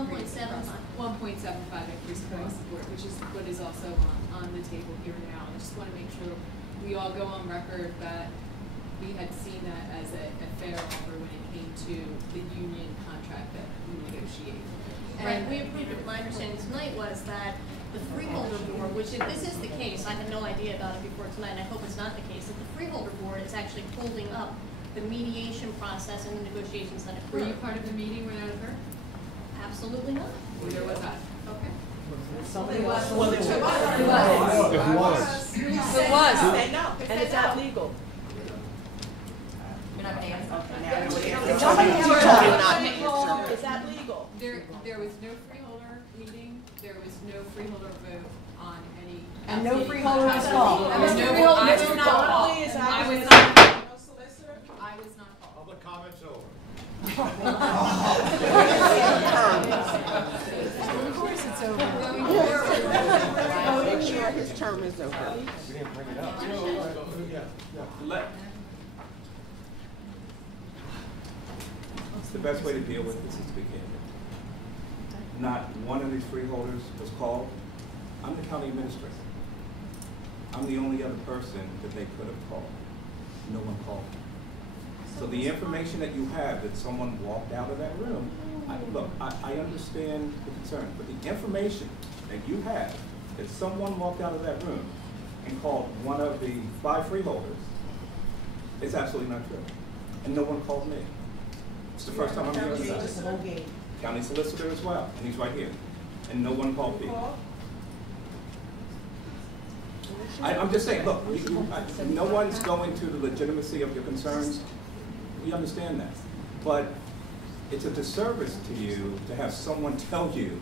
1.75 increase across the board, which is what is also on the table here now. I just want to make sure we all go on record that we had seen that as a fair offer when it came to the union contract that we negotiated. Right, we approved it. My understanding tonight was that the Freeholder Board, which if this is the case, I had no idea about it before tonight, and I hope it's not the case, that the Freeholder Board is actually holding up the mediation process and the negotiations that occurred. Were you part of the meeting when that occurred? Absolutely not. Where was that? Okay. Somebody was. Well, It was. Say no. And it's not legal. You're not going to answer? Is that legal? There was no freeholder meeting. There was no freeholder vote on any. And no freeholder was called. There was no freeholder. I was not called. I was not. Of course it's over. Make sure his term is over. We didn't bring it up. It's the best way to deal with this is to be candid. Not one of these freeholders was called. I'm the county administrator. I'm the only other person that they could have called. No one called me. So the information that you have that someone walked out of that room, I understand the concern, but the information that you have that someone walked out of that room and called one of the 5 freeholders is absolutely not true. And no one called me. It's the first time I'm hearing that. County solicitor as well, and he's right here. And no one called me. I'm just saying, look, no one's going to the legitimacy of your concerns. We understand that. But it's a disservice to you to have someone tell you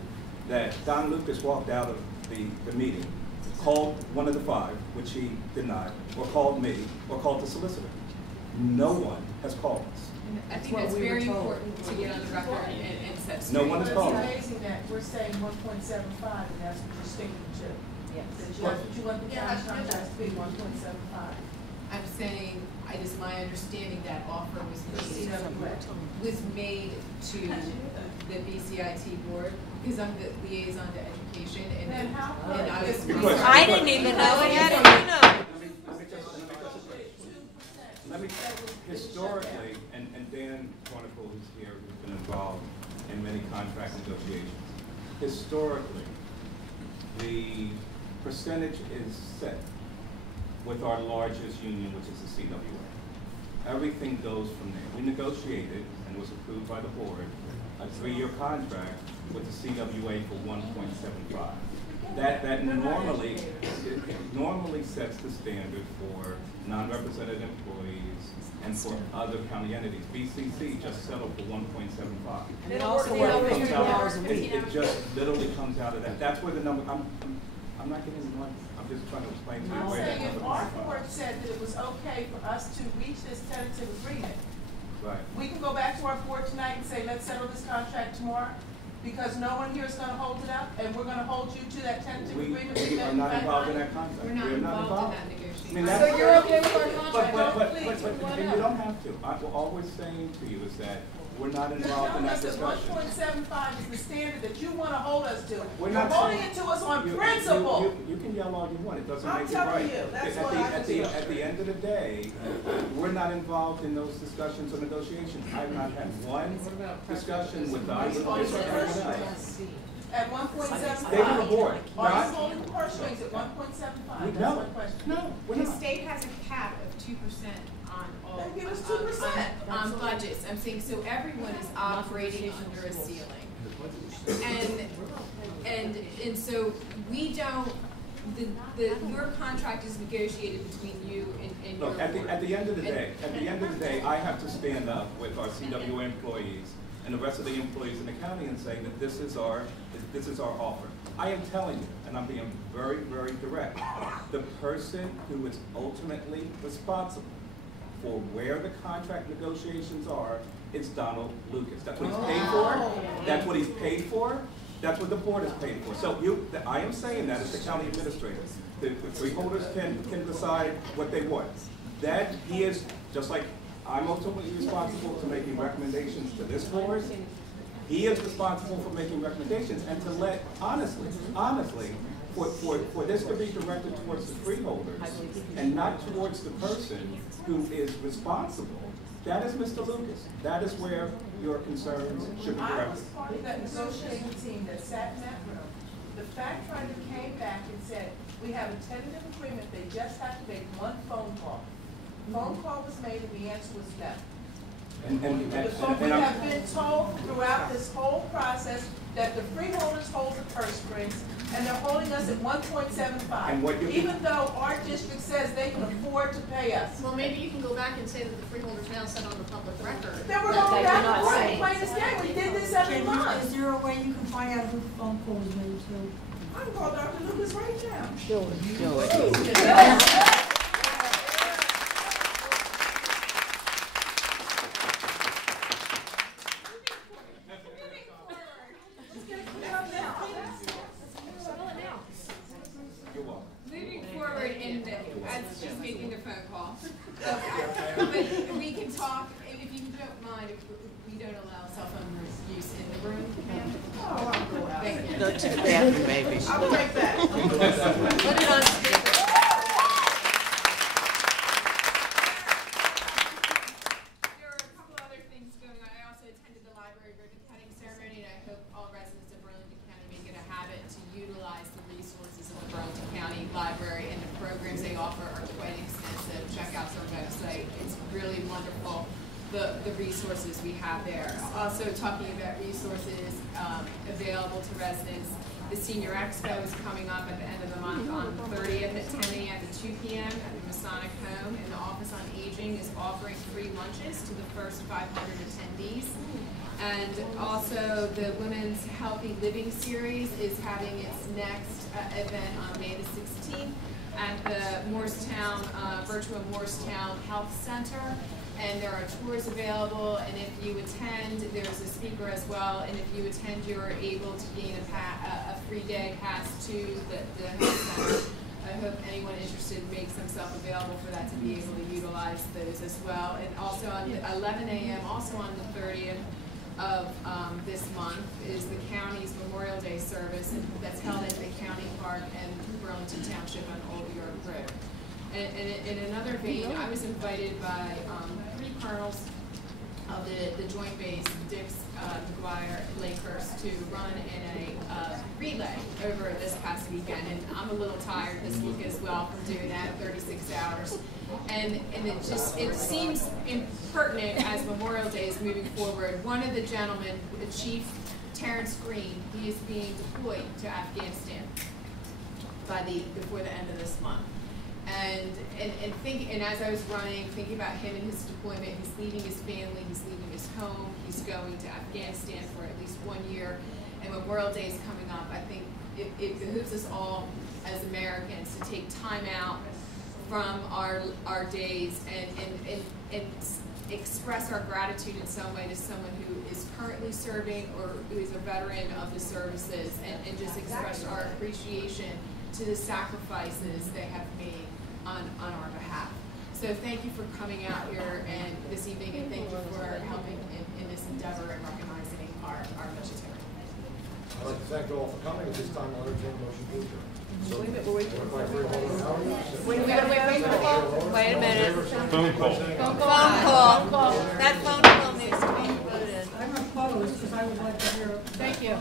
that Don Lucas walked out of the meeting, called one of the 5, which he denied, or called me, or called the solicitor. No one has called us. I think that's very important to get on the record and set straight. No one has called us. It's amazing that we're saying 1.75, and that's what you're sticking to. Yes. That's what you want the county contracts to be, 1.75. I'm saying, it is my understanding that offer was made to the BCIT board, because I'm the liaison to education, and I was. I didn't even know it had a Let me historically, and Dan Cornicle, who's here, who's been involved in many contract negotiations. Historically, the percentage is set with our largest union, which is the CWA. Everything goes from there. We negotiated, and was approved by the board, a 3-year contract with the CWA for 1.75. That normally sets the standard for non-represented employees and for other county entities. BCC just settled for 1.75. And it also works 18 hours a week. It just literally comes out of that. That's where the number. I'm not getting the money. I'm just trying to explain to you I'm where that saying number if our comes from. board said that it was okay for us to reach this tentative agreement, Right. we can go back to our board tonight and say, let's settle this contract tomorrow, because no one here is going to hold it up, and we're going to hold you to that tentative agreement. We are not involved in that contract. We're not involved in that negotiation. So you're okay with our contract? But you don't have to. All we're saying to you is that we're not involved in that discussion. 1.75 is the standard that you want to hold us to. We're You're not holding saying- it to us on principle. You can yell all you want. It doesn't I'm make it telling right. you, that's At what the- I at feel. At the end of the day, we're not involved in those discussions or negotiations. I've not had one discussion with Don Lucas or anyone else. At 1.75. They were aboard. Are Not- you holding the purse strings at 1.75? That's No. my question. No, we're The not. state has a cap of 2% on all. Then give us 2%. On budgets, I'm saying, so everyone is operating under a ceiling. And so we don't, your contract is negotiated between you and your Look, board. at the end of the day, I have to stand up with our CWA employees and the rest of the employees in the county and say that this is our offer. I am telling you, and I'm being very, very direct, the person who is ultimately responsible for where the contract negotiations are, it's Donald Lucas. That's what he's paid for. That's what he's paid for. That's what the board is paid for. So I am saying that as the county administrator. The freeholders can decide what they want. That he is, just like I'm ultimately responsible to making recommendations to this board, he is responsible for making recommendations and to let, honestly, for this to be directed towards the freeholders and not towards the person who is responsible. That is Mr. Lucas. That is where your concerns should be I directed. was part of that negotiating team that sat in that room. The fact finder came back and said, we have a tentative agreement, they just have to make one phone call. Phone call was made and the answer was no. We have been told throughout this whole process that the freeholders hold the purse strings and they're holding us at 1.75, even though our district says they can afford to pay us. Well, maybe you can go back and say that the freeholders now said on the public record. Then we're going back and forth and playing this game. We did this every month. Is there a way you can find out who the phone call was made to? I can call Dr. Lucas right now. Do it. But we can talk, if you don't mind, if we don't allow cell phone use in the room. Oh, I'll go out. Thank you. Go to the bathroom, baby. I'll be right back. Put it on speaker. There are a couple other things going on. I also attended the library ribbon cutting ceremony, and I hope all residents of Burlington County make it a habit to utilize the resources of the Burlington County Library, and the programs they offer are quite extensive. Check out their website. It's really wonderful, the resources we have there. Also talking about resources available to residents, the Senior Expo is coming up at the end of the month on the 30th at 10 a.m. to 2 p.m. at the Masonic Home, and the Office on Aging is offering free lunches to the first 500 attendees. And also the Women's Healthy Living Series is having its next event on May the 16th at the Morristown, virtual Morristown Health Center. And there are tours available, and if you attend, there's a speaker as well, and if you attend, you're able to gain a free day pass to the health center. I hope anyone interested makes themselves available for that, to be able to utilize those as well. And also on the 11 a.m., also on the 30th of this month, is the county's Memorial Day service, and that's held at the county park and Burlington Township on Old York Road. And in another vein, I was invited by 3 colonels of the Joint Base, Dix, McGuire, Lakehurst, to run in a relay over this past weekend. And I'm a little tired this week as well from doing that, 36 hours. And it seems impertinent as Memorial Day is moving forward. One of the gentlemen, Chief Terrence Green, he is being deployed to Afghanistan before the end of this month. And as I was running, thinking about him and his deployment, he's leaving his family, he's leaving his home, he's going to Afghanistan for at least 1 year, and Memorial Day is coming up. I think it behooves us all as Americans to take time out from our days and express our gratitude in some way to someone who is currently serving or who is a veteran of the services, and just express our appreciation to the sacrifices they have made on our behalf. So thank you for coming out here and this evening, and thank you for helping in this endeavor and recognizing our military. I'd like to thank you all for coming. At this time, I'll entertain a motion to adjourn. Wait a minute, wait. Wait a minute. Phone call. Phone call. That phone call needs to be included. I'm opposed because I would like to hear. Thank you.